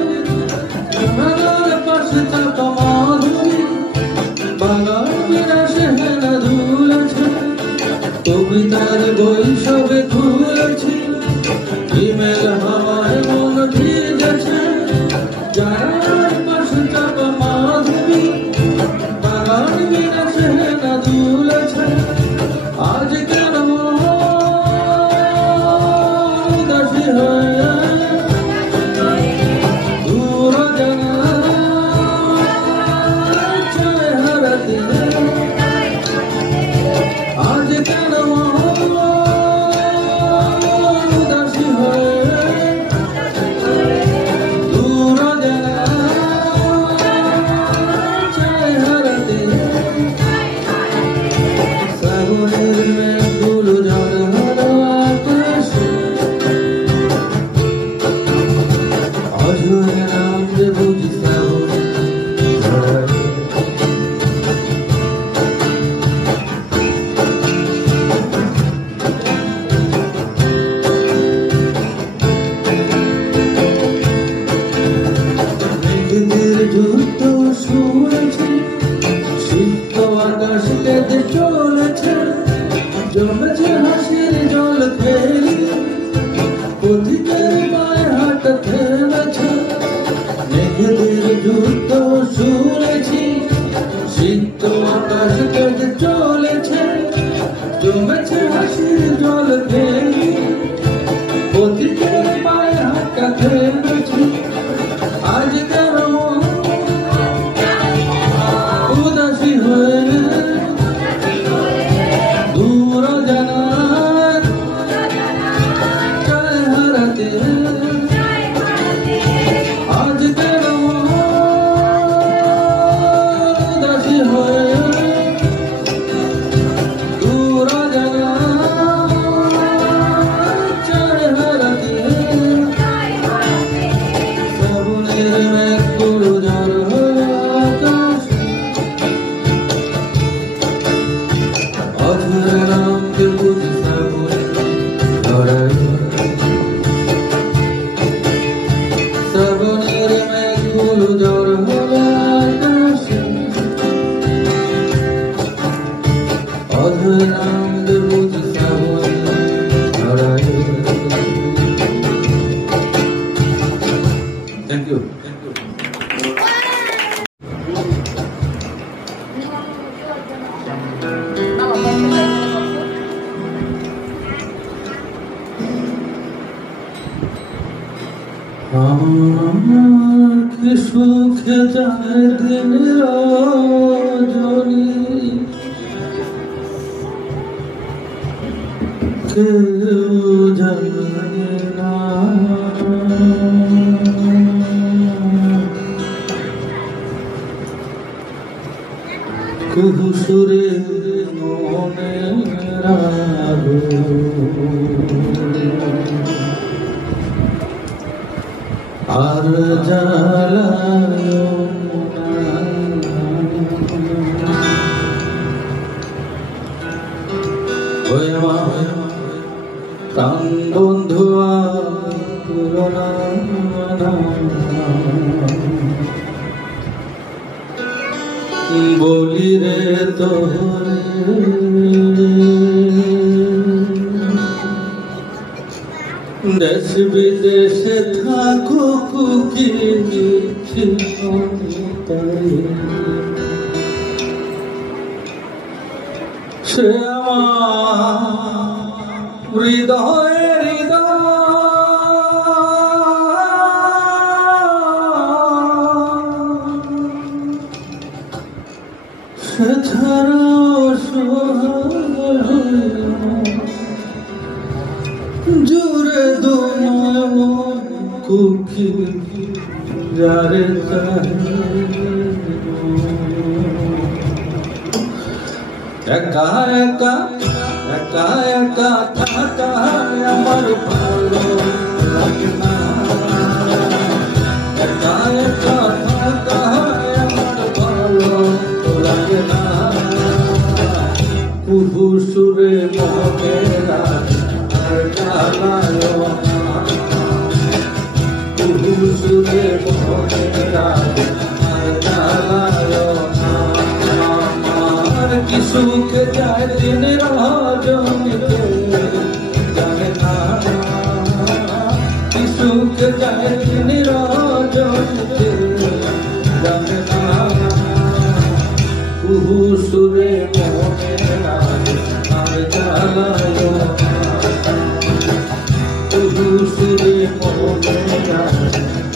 মেলার পাশে চাপা মাধুরী বাগান বিরাসে হেনা ধুলেছে কবিতার বই সবে খুলেছে হিমেল হাওয়ায় মন ভিজেছে যার পাশে চাপা মাধুরী বাগান বিরাসে হেনা ধুলেছে আজ কেন উদাসী হয়ে দূর জানা চায় হারাতে আজ কেন উদাসী হয়ে দূর জানা চায় হারাতে সাগরের মেঘগুলো ঝড় হলো আকাশে অঝরে নামকে বুঝি সাগর ধরায় মেঘেদের যুদ্ধ শুনেছে সিদ্ধ আকাশ কেঁদে চলেছে জমেছে হাসির জল খেলি পথিকের পায়ে হাট থেমেছে মেঘেদের যুদ্ধ শুনেছি সিদ্ধ আকাশ কেঁদে চলেছে জমেছে হাসির জল খেলি পথিকের পায়ে হাট থেমেছে আজ কেন উদাসী হয়ে দূর জানা চায় হারাতে আজ কেন উদাসী হয়ে দূর জানা চায় হারাতে শ্রাবণের মেঘগুলো ঝড় হলো আকাশে অধরা নামকে বুঝি সাগর ধরায় শ্রাবণের মেঘগুলো ঝড় হলো আকাশে অধরা নামকে বুঝি সাগর ধরায় থ্যাংক ইউ আমার কি সুখে যায় দিন রজনী কেউ জানে না কুহু সুরে মনে রাগো আর জ্বালায় ওই মা প্রাণ বন্ধু তুলনা বলি রে তোরে দেশ বিদেশে থাকুক কি সে আমার হৃদয়ে সে ছাড়া জুড়ে দোমায় কুকি যারে একা একা একা একা থাকা আমার ভালো লাগে না একা একা থাকা আমার ভালো লাগে না কুহু সুরে মনেরা আর জ্বালায় কুহু সুরে মনেরা আর জ্বালায় আমার কি সুখ যায় দিন রজনীতে জানে না কি সুখ যায় দিন রজনীতে জানে না কুহু সুরে মনেরা আর জ্বালায় কুহু সুরে মনেরা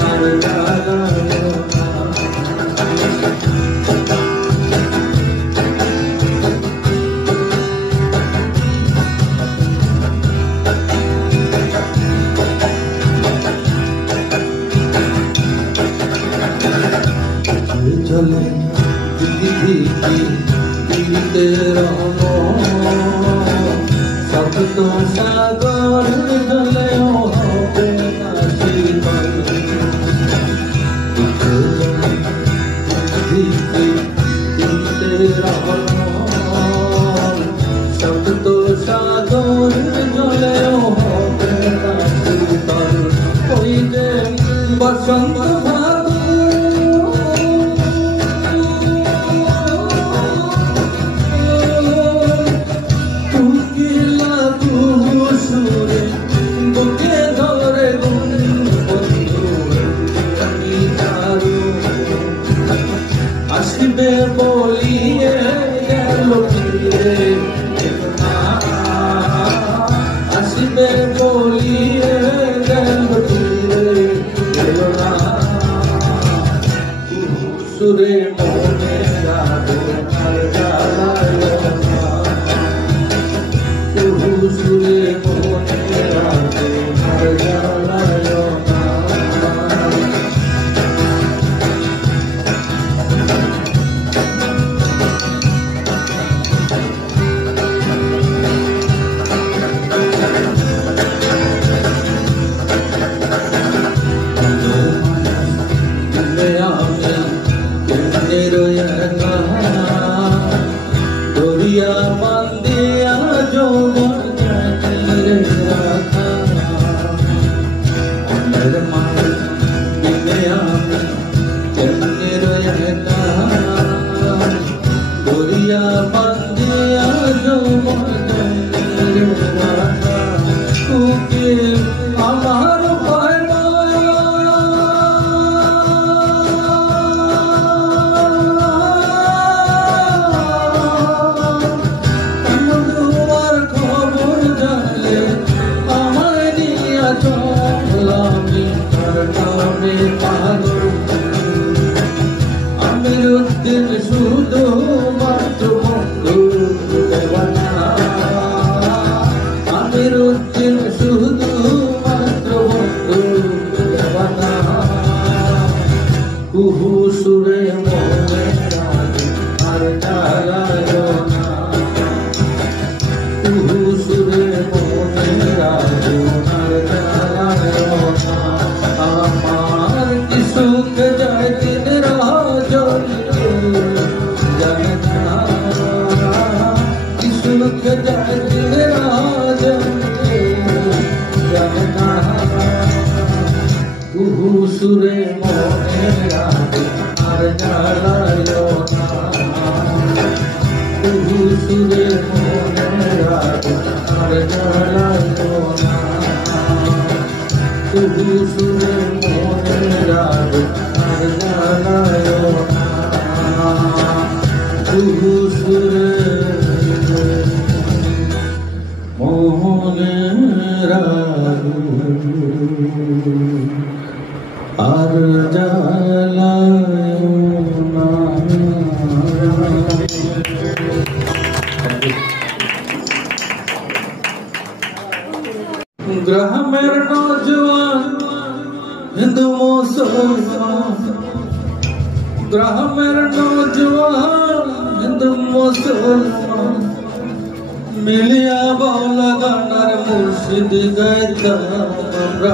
আর জ্বালায় চলে দিদি দিতে রহম শব্দ সাগর জলে হবে না শীতল দিতে রহম শব্দ সাগর জলে হবে না শীতল ওই যে বসন্ত আসবে বলিয়ে গেল আসবে বলিয়ে গেল সুরে মনে সুরে মনে দরিয়া বান্দিয়া যৌবন রাখা অন্যের মাঝে বিনে আমি কেমনে রয়েকা দরিয়া বান্দিয়া যৌবন রাখা কুকে আমার ভয় আমিরুদ্দিন শুধু মাত্র বন্ধু দেওয়ানা আমিরুদ্দিন শুধু মাত্র বন্ধু দেওয়ানা কুহু সুরে মনে আর জ্বালায় না কুহু সুরে মনে আর জ্বালায় না আমার কি সুখ যায় দিন রজনীতে জানে না কি সুখ যায় দিন রজনীতে জানে না কুহু সুরে মনে আর জ্বালায় না সুরে মনের রাগ আর জানায়ও না, সুরে মনের রাগ আর জানায়ও না। গ্রামের নওজোয়ান হিন্দু মুসলমান, গ্রামের নওজোয়ান হিন্দু মুসলমান মিলিয়া বাউলা গানার মুর্শিদ গাইতাম আমরা,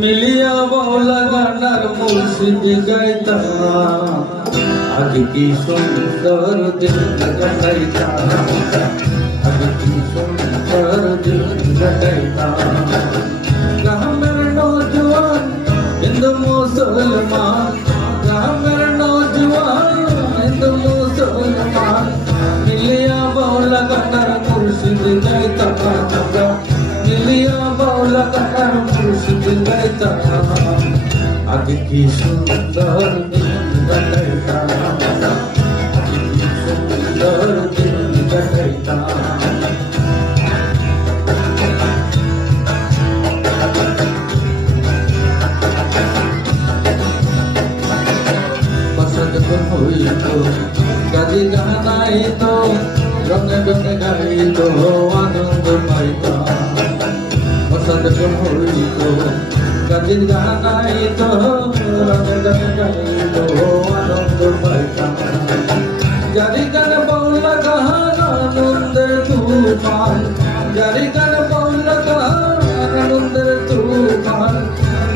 মিলিয়া বাউলা গানার মুর্শিদ গাইতাম। আগে কি সুন্দর দিন কাটাইতাম, আগে কি সুন্দর দিন কাটাইতাম। গ্রামের নওজোয়ান হিন্দু মুসলমান, গ্রামের নওজোয়ান হিন্দু মুসলমান মিলিয়া বাউলা গানার মুর্শিদ গাইতাম আমরা, মিলিয়া বাউলা গানার মুর্শিদ গাইতাম। আগে কি সুন্দর দিন কাটাইতাম, আগে কি সুন্দর দিন কাটাইতাম। যখন হইত গাজি গানাইত রঙে রঙে গাইত আনন্দ পাইতাম। বসা যখন হইত গাজি গানাইত রঙে রঙে গাইত আনন্দ পাইতাম। যারি গান বাউলা গান আনন্দের তুফান, যারি গান বাউলা গান আনন্দের তুফান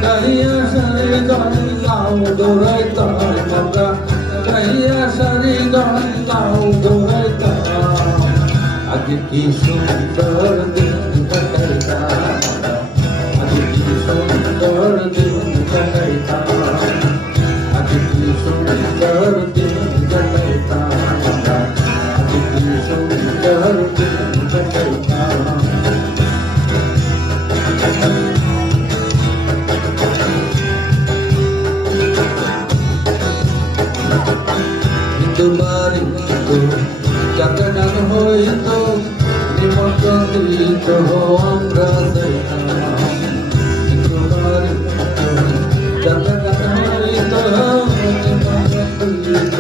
গাইয়া সারি গান নাও দৌড়াইতাম আমরা, গাইয়া সারি গান নাও দৌড়াইতাম। আগে কি সুন্দর দিন কাটাইতাম, আগে কি সুন্দর দিন কাটাইতাম, আগে কি সুন্দর দিন কাটাইতাম, আগে কি সুন্দর দিন কাটাইতাম। তোমার যাত্রা গান হইত নিমন্ত্রণ দিত আমরা যাইতাম। তোমার যাত্রা গান হইত নিমন্ত্রণ দিত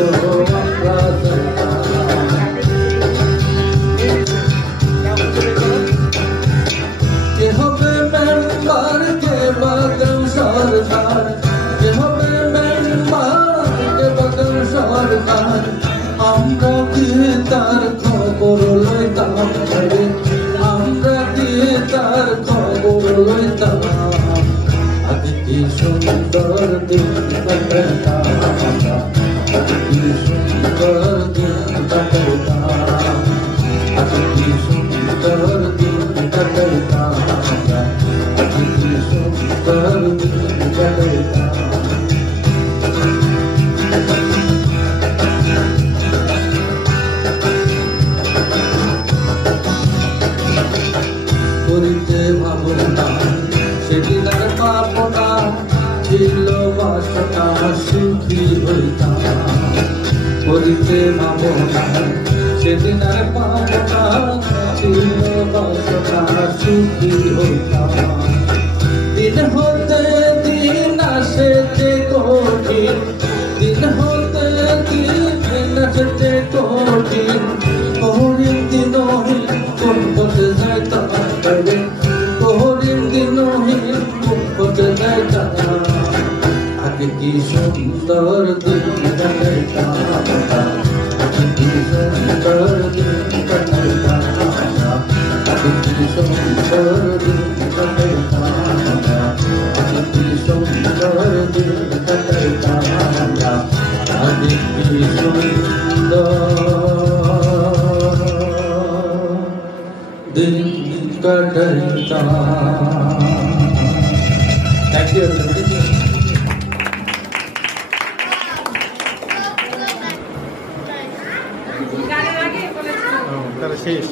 আমরা যাইতাম। কে হবে মেম্বার, কে বাগান সরকার, কে হবে মেম্বার, কে বাগান সরকার আমরা কি তার খবর লইতাম, আমরা কি তার খবর লইতাম। আগে কি সুন্দর দিন কাটাইতাম, আগে কি সুন্দর দিন কাটাইতাম, আগে কি সুন্দর দিন কাটাইতাম, আগে কি সুন্দর দিন কাটাইতাম। করিতে ভাবনা সেদিন আর পাবনা, ছিল বাসনা সুখী হইতাম। করিতে ভাবনা সেদিন আর পাবনা, ছিল বাসনা সুখী হইতাম। দিন হতে দিন আসে যে কঠিন, দিন হতে দিন আসে যে কঠিন কঠিন দিনহীন কোন পথে যাইতাম, কঠিন দিনহীন কোন পথে যাইতাম। আগে কি সুন্দর দিন কাটাইতাম, আগে কি সুন্দর দিন কাটাইতাম, আগে কি সুন্দর দিন কাটাইতাম, আগে কি সুন্দর দিন কাটাইতাম, আগে কি সুন্দর দিন কাটাইতাম। Thank you everybody. গানের আগে বলেছিলাম তাহলে শেষ।